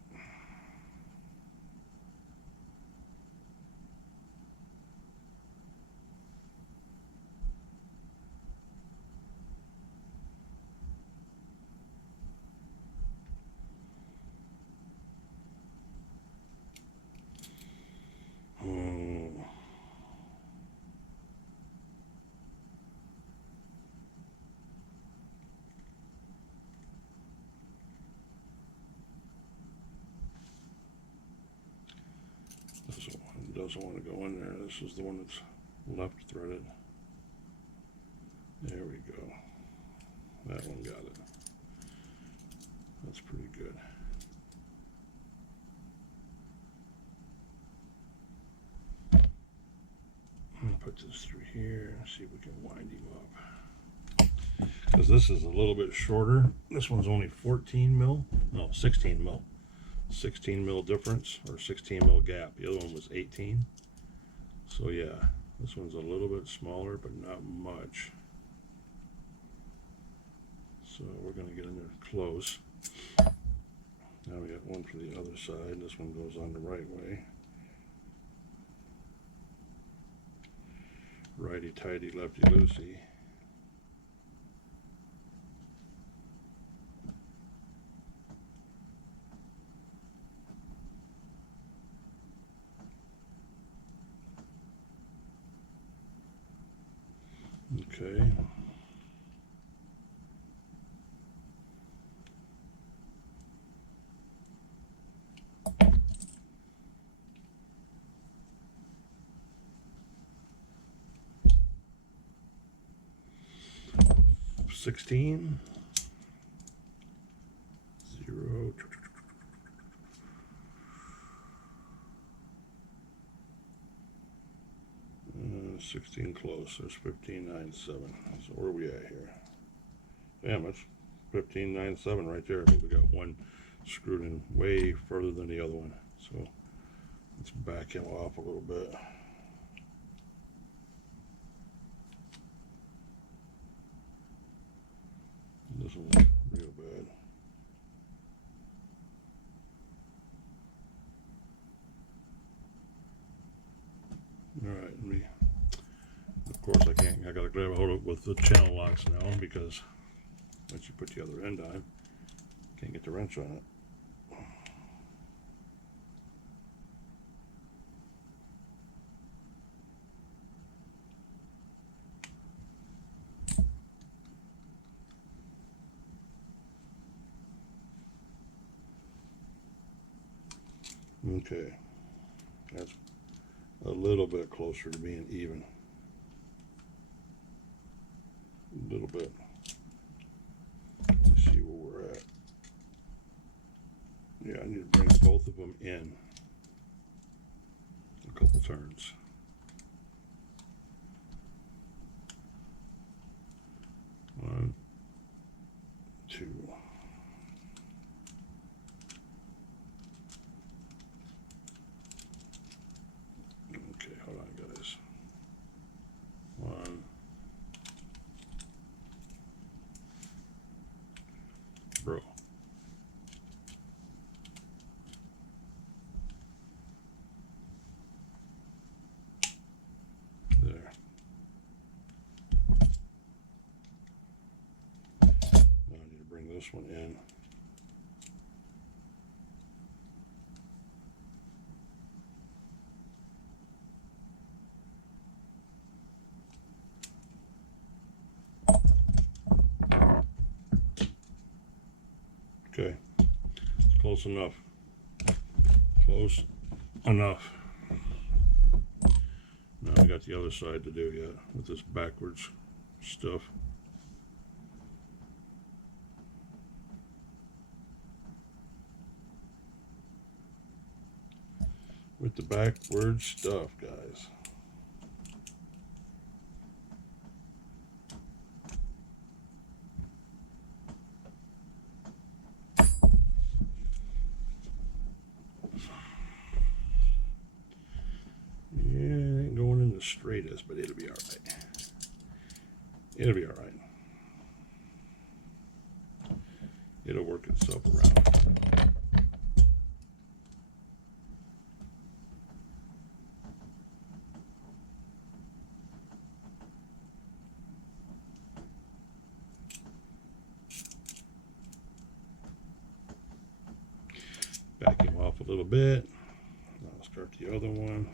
doesn't want to go in there. This is the one that's left threaded. There we go. That one got it. That's pretty good. I'm going to put this through here and see if we can wind him up. Because this is a little bit shorter. This one's only 14 mil. No, 16 mil. 16 mil difference, or 16 mil gap. The other one was 18. So yeah, this one's a little bit smaller, but not much. So we're going to get in there close. Now we got one for the other side. This one goes on the right way. Righty tighty, lefty loosey. Okay. $16, 0, 16 close. There's 15.97. So where are we at here? Damn, it's 15.97 right there. But we got one screwed in way further than the other one. So let's back him off a little bit. This one's real bad. Alright, of course I gotta grab a hold of it with the channel locks now, because once you put the other end on, can't get the wrench on it. Okay, that's a little bit closer to being even. A little bit. Let's see where we're at. Yeah, I need to bring both of them in a couple turns. One, two. Okay, hold on, guys. One. Bro. There. Now I need to bring this one in. Okay, it's close enough. Close enough. Now I got the other side to do yet with this backwards stuff. With the backwards stuff, guys. Straightest, but it'll be all right. It'll be all right. It'll work itself around. Back him off a little bit. I'll start the other one.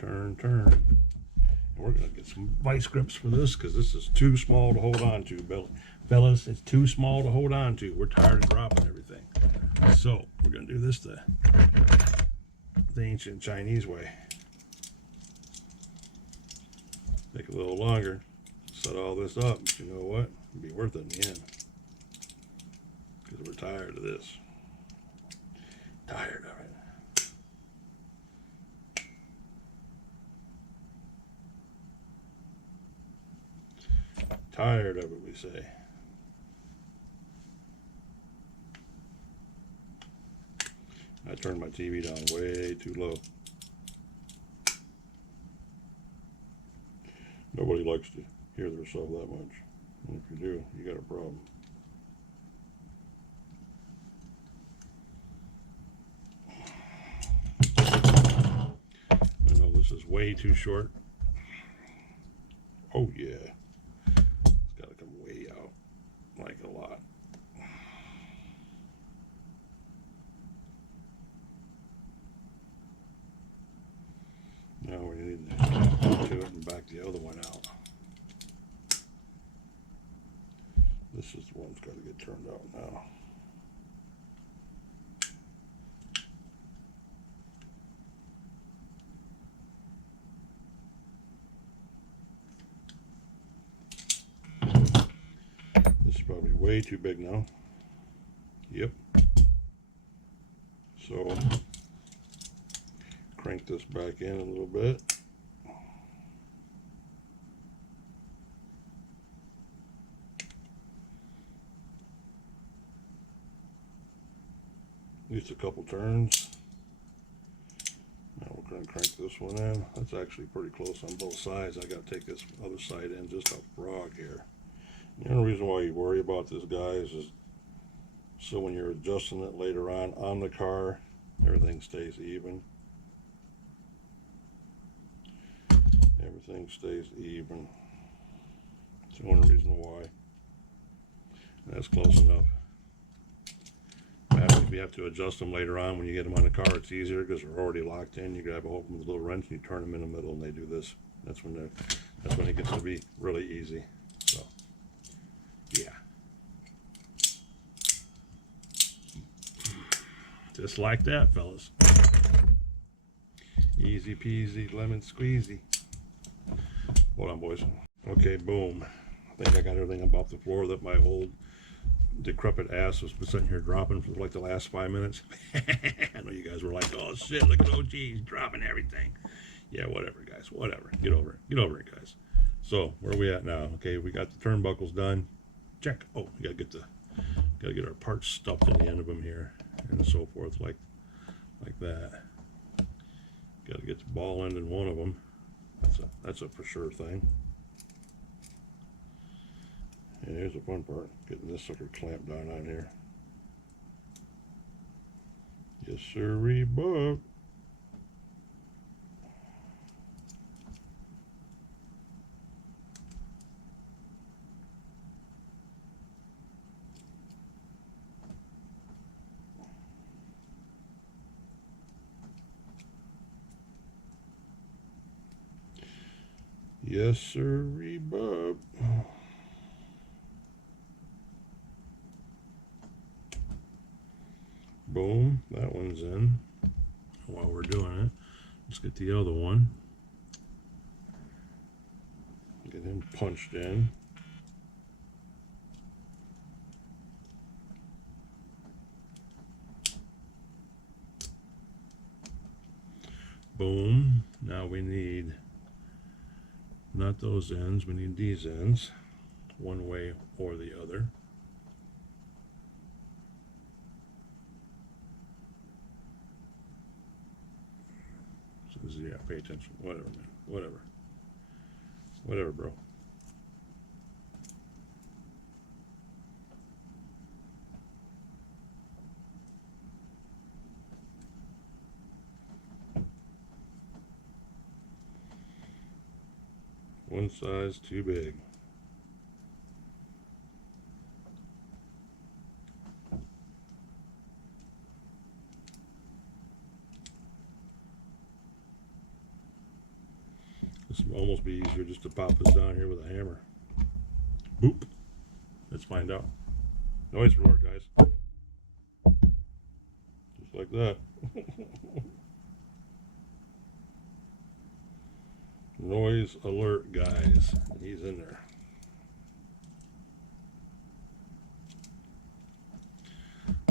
turn, turn. And we're going to get some vice grips for this because this is too small to hold on to, fellas. It's too small to hold on to. We're tired of dropping everything. So we're going to do this the ancient Chinese way. Take a little longer, set all this up, but you know what? It'll be worth it in the end. Because we're tired of this. Tired of it. Tired of it, we say. I turned my TV down way too low. Nobody likes to hear themselves that much. And if you do, you got a problem. I know this is way too short. Oh yeah. It's got to come way out. Like a lot. Now we need to get to it and back the other one out. This is the one that's got to get turned out now. This is probably way too big now. Yep. So crank this back in a little bit. At least a couple turns. Now we're going to crank this one in. That's actually pretty close on both sides. I got to take this other side in just a frog here. The only reason why you worry about this, guys, is so when you're adjusting it later on the car, everything stays even. Everything stays even. It's the only reason why. That's close enough. If you have to adjust them later on when you get them on the car, it's easier because they're already locked in. You grab a hold of them with a little wrench and you turn them in the middle, and they do this. That's when it gets to be really easy. So, yeah. Just like that, fellas. Easy peasy, lemon squeezy. Hold on, boys. Okay, boom. I think I got everything about the floor that my old decrepit ass was sitting here dropping for like the last 5 minutes. I know you guys were like, oh shit, look at OG, he's dropping everything. Yeah, whatever, guys, whatever. Get over it. Get over it, guys. So, where are we at now? Okay, we got the turnbuckles done. Check. Oh, we gotta get our parts stuffed in the end of them here, and so forth, like that. Gotta get the ball end in one of them. That's a for sure thing. And here's the fun part, getting this sucker clamped down on here. Yes, sirree, bub. Yes, sirree, bub. Boom, that one's in. While we're doing it, let's get the other one. Get him punched in. Boom. Now we need not those ends, we need these ends, one way or the other. Yeah, pay attention. Whatever, man. Whatever. Whatever, bro. One size too big. This will almost be easier just to pop this down here with a hammer. Boop. Let's find out. Noise alert, guys. Just like that. Noise alert, guys. He's in there.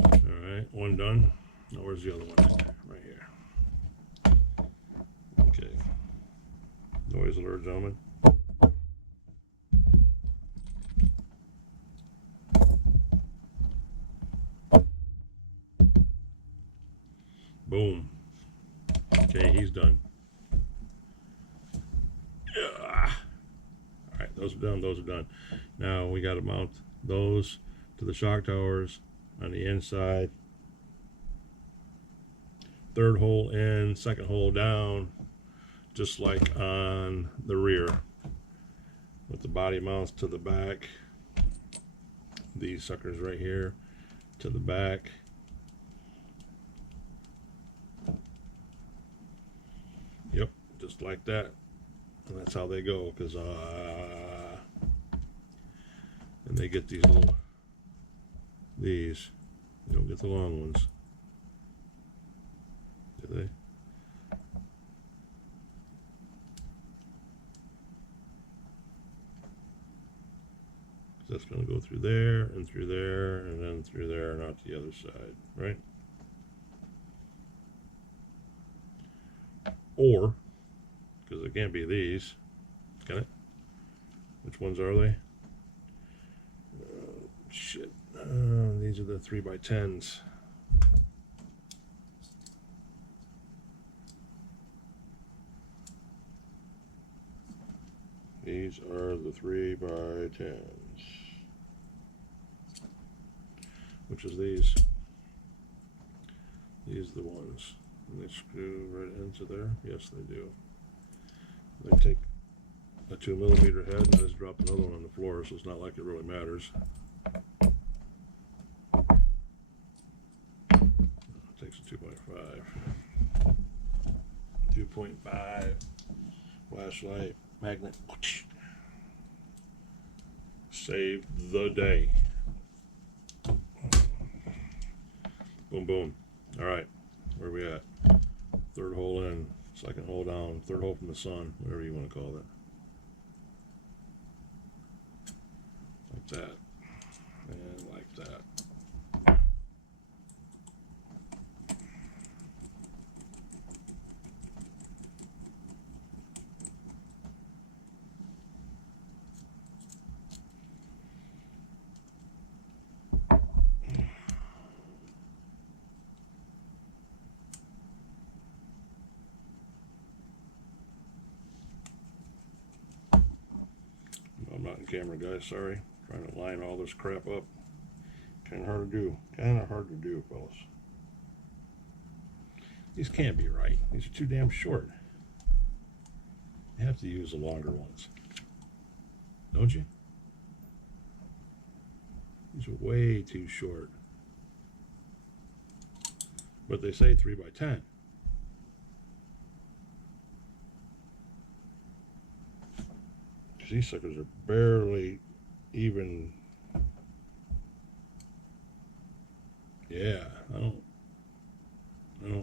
Alright, one done. Now where's the other one at? Right here. Okay. Noise alert, gentlemen. Boom. Okay, he's done. Yeah. Alright, those are done, those are done. Now we got to mount those to the shock towers on the inside. Third hole in, second hole down, just like on the rear. With the body mounts to the back. These suckers right here to the back. Yep, just like that. And that's how they go, because and they get these little, these. You don't get the long ones, do they? That's going to go through there, and then through there, and out the other side, right? Or, because it can't be these, can it? Which ones are they? Shit. These are the 3x10s. These are the 3x10s. Which is these? These are the ones. And they screw right into there. Yes, they do. They take a 2mm head and just drop another one on the floor, so it's not like it really matters. It takes a 2.5. 2.5 flashlight magnet. Save the day. Boom, boom. All right, where are we at? Third hole in, second hole down, third hole from the sun, whatever you want to call it. Like that, and like that. I'm not in camera, guys, sorry. Trying to line all this crap up. Kind of hard to do. Kind of hard to do, fellas. These can't be right. These are too damn short. You have to use the longer ones. Don't you? These are way too short. But they say 3x10. These suckers are barely even. Yeah, I don't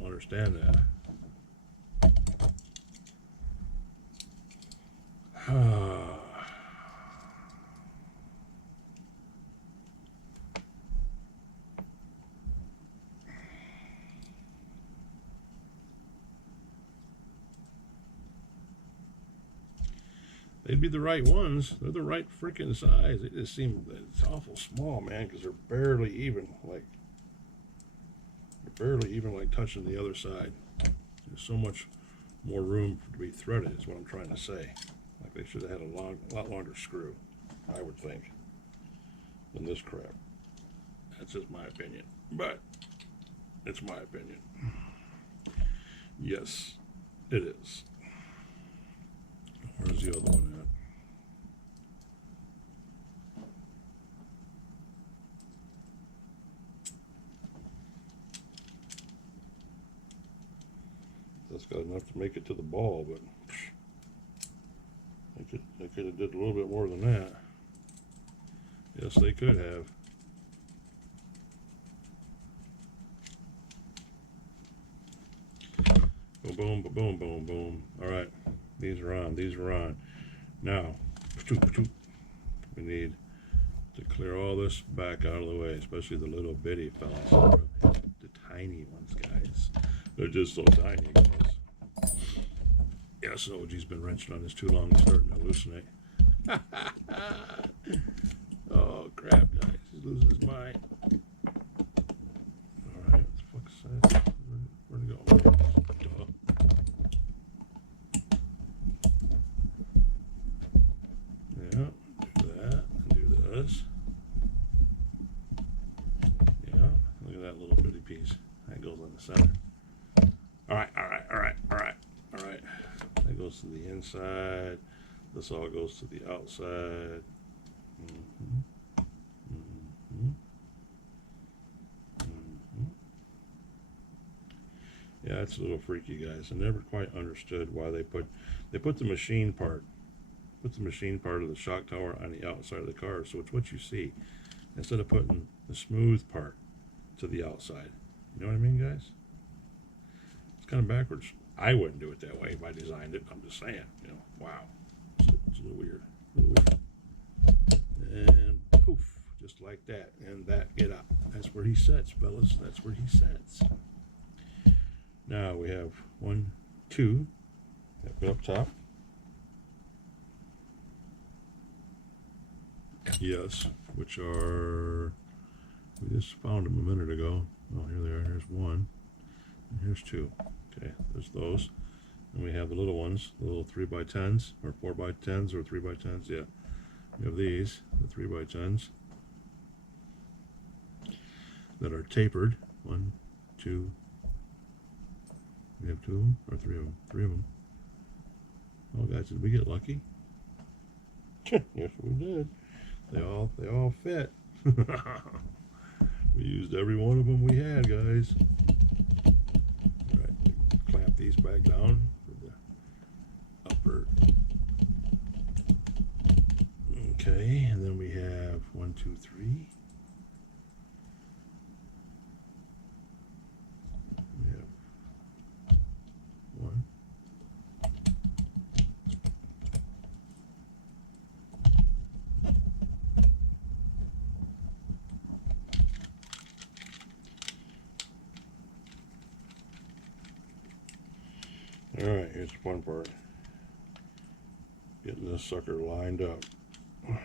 understand that. They'd be the right ones. They're the right freaking size. They just seem, it's awful small, man, because they're barely even like touching the other side. There's so much more room to be threaded is what I'm trying to say. Like they should have had a lot longer screw, I would think, than this crap. That's just my opinion, but it's my opinion. Yes, it is. Where's the other one at? That's got enough to make it to the ball, but They could have did a little bit more than that. Yes, they could have. Boom, boom, boom, boom, boom. All right, these are on. These are on. Now, we need to clear all this back out of the way, especially the little bitty fellas, the tiny ones, guys. They're just so tiny, guys. Yes, OG's been wrenching on this too long. It's starting to hallucinate. Oh crap, guys! He's losing his mind. All right, what the fuck is that? Where'd it go? Duh. Yeah, do that and do this. Yeah, look at that little bitty piece. That goes in the center. All right, all right, all right, all right, all right. That goes to the inside. This all goes to the outside. Mm-hmm. Mm-hmm. Mm-hmm. Yeah, it's a little freaky, guys. I never quite understood why they put the machine part. Put the machine part of the shock tower on the outside of the car, so it's what you see, instead of putting the smooth part to the outside. You know what I mean, guys? It's kind of backwards. I wouldn't do it that way if I designed it. I'm just saying, you know, wow. It's a little weird. A little weird. And poof, just like that. And that, get up. That's where he sets, fellas. That's where he sets. Now we have 1, 2. Up top. Yes, which are, we just found them a minute ago. Oh, here they are. Here's 1, and here's 2. Okay, there's those. And we have the little ones, the little 3x10s, or 4x10s, or 3x10s. Yeah, we have these, the 3x10s, that are tapered. 1, 2. We have 2 of them, or 3 of them. 3 of them. Oh, guys, did we get lucky? Yes, we did. They all fit. We used every one of them we had, guys. All right, clamp these back down for the upper. Okay, and then we have 1, 2, 3. We have 1. All right, here's the fun part. Getting this sucker lined up. I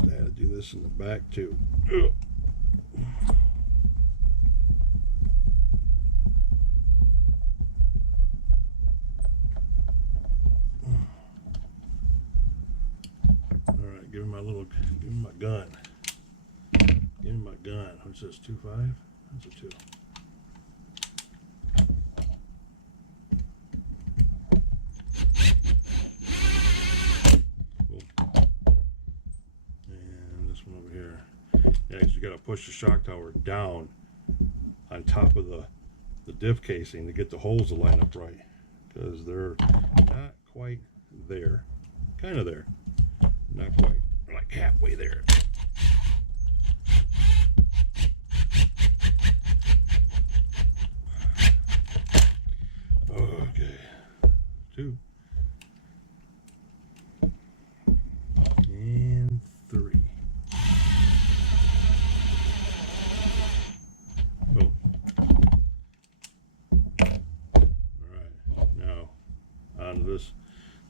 had to do this in the back too. All right, give me my gun. Give me my gun. What's this, 2.5? That's a 2. You got to push the shock tower down on top of the diff casing to get the holes to line up right, because they're not quite there. Kind of there, not quite. They're like halfway there. Okay, 2 and 3.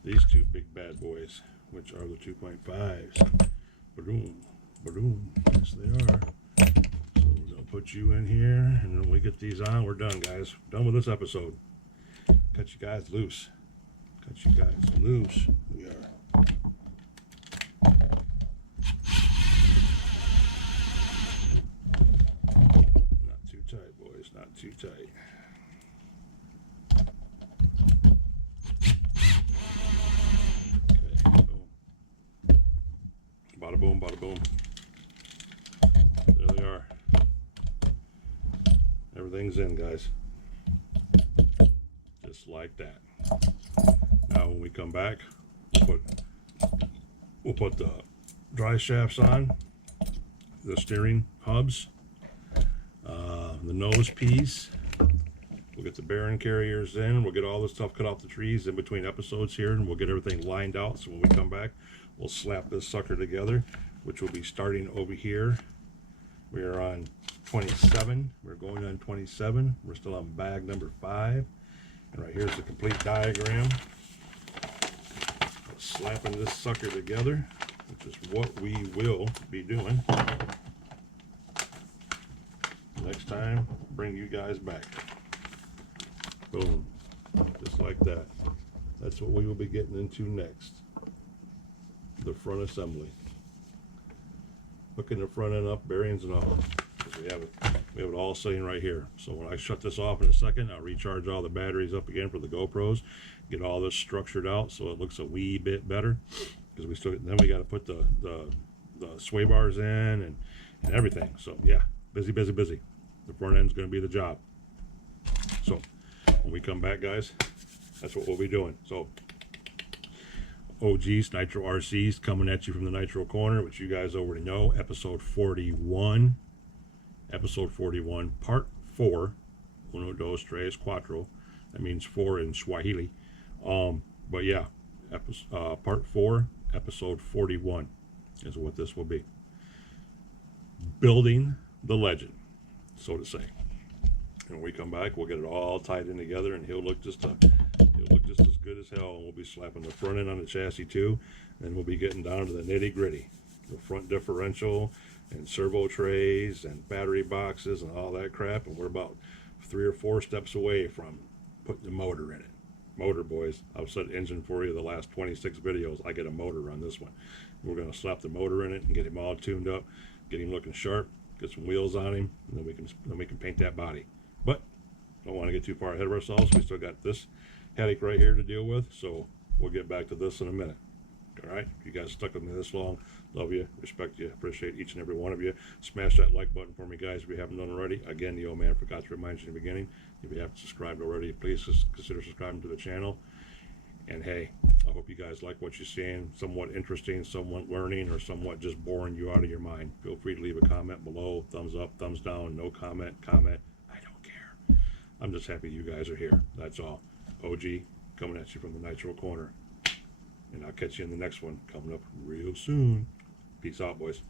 These 2 big bad boys, which are the 2.5s. Ba-doom, ba-doom. Yes, they are. So we're gonna put you in here, and then we get these on. We're done, guys. Done with this episode. Cut you guys loose. Cut you guys loose. We are. Not too tight, boys. Not too tight. Bada boom, bada boom. There they are. Everything's in, guys. Just like that. Now Now when we come back, we'll put the dry shafts on, the steering hubs, the nose piece. We'll get the bearing carriers in. We'll get all this stuff cut off the trees in between episodes here, and we'll get everything lined out. So when we come back, we'll slap this sucker together, which will be starting over here. We are on 27. We're going on 27. We're still on bag number 5. And right here's the complete diagram. Slapping this sucker together, which is what we will be doing next time. Bring you guys back. Boom, just like that. That's what we will be getting into next. The front assembly, hooking the front end up, bearings and all. We have it all sitting right here. So when I shut this off in a second, I'll recharge all the batteries up again for the GoPros, get all this structured out so it looks a wee bit better, because then we got to put the sway bars in and everything. So yeah, busy. The front end's going to be the job. So when we come back, guys, that's what we'll be doing. So OGs, Nitro RCs, coming at you from the Nitro Corner, which you guys already know, episode 41. Episode 41, part 4. Uno, dos, tres, cuatro. That means 4 in Swahili. But yeah, part 4, episode 41 is what this will be. Building the legend, so to say. And when we come back, we'll get it all tied in together, and he'll look just as good as hell. And we'll be slapping the front end on the chassis too, and we'll be getting down to the nitty gritty, the front differential and servo trays and battery boxes and all that crap. And we're about 3 or 4 steps away from putting the motor in it. Motor, boys. I've said engine for you the last 26 videos. I get a motor on this one. We're going to slap the motor in it and get him all tuned up, get him looking sharp, get some wheels on him, and then we can paint that body. But don't want to get too far ahead of ourselves. We still got this headache right here to deal with, so we'll get back to this in a minute. All right, you guys stuck with me this long. Love you, respect you, appreciate each and every one of you. Smash that like button for me, guys, if you haven't done already. Again, the old man forgot to remind you in the beginning, if you haven't subscribed already, please consider subscribing to the channel. And hey, I hope you guys like what you're seeing, somewhat interesting, somewhat learning, or somewhat just boring you out of your mind. Feel free to leave a comment below, thumbs up, thumbs down, no comment, I don't care. I'm just happy you guys are here, that's all. OG, coming at you from the Nitro Corner. And I'll catch you in the next one coming up real soon. Peace out, boys.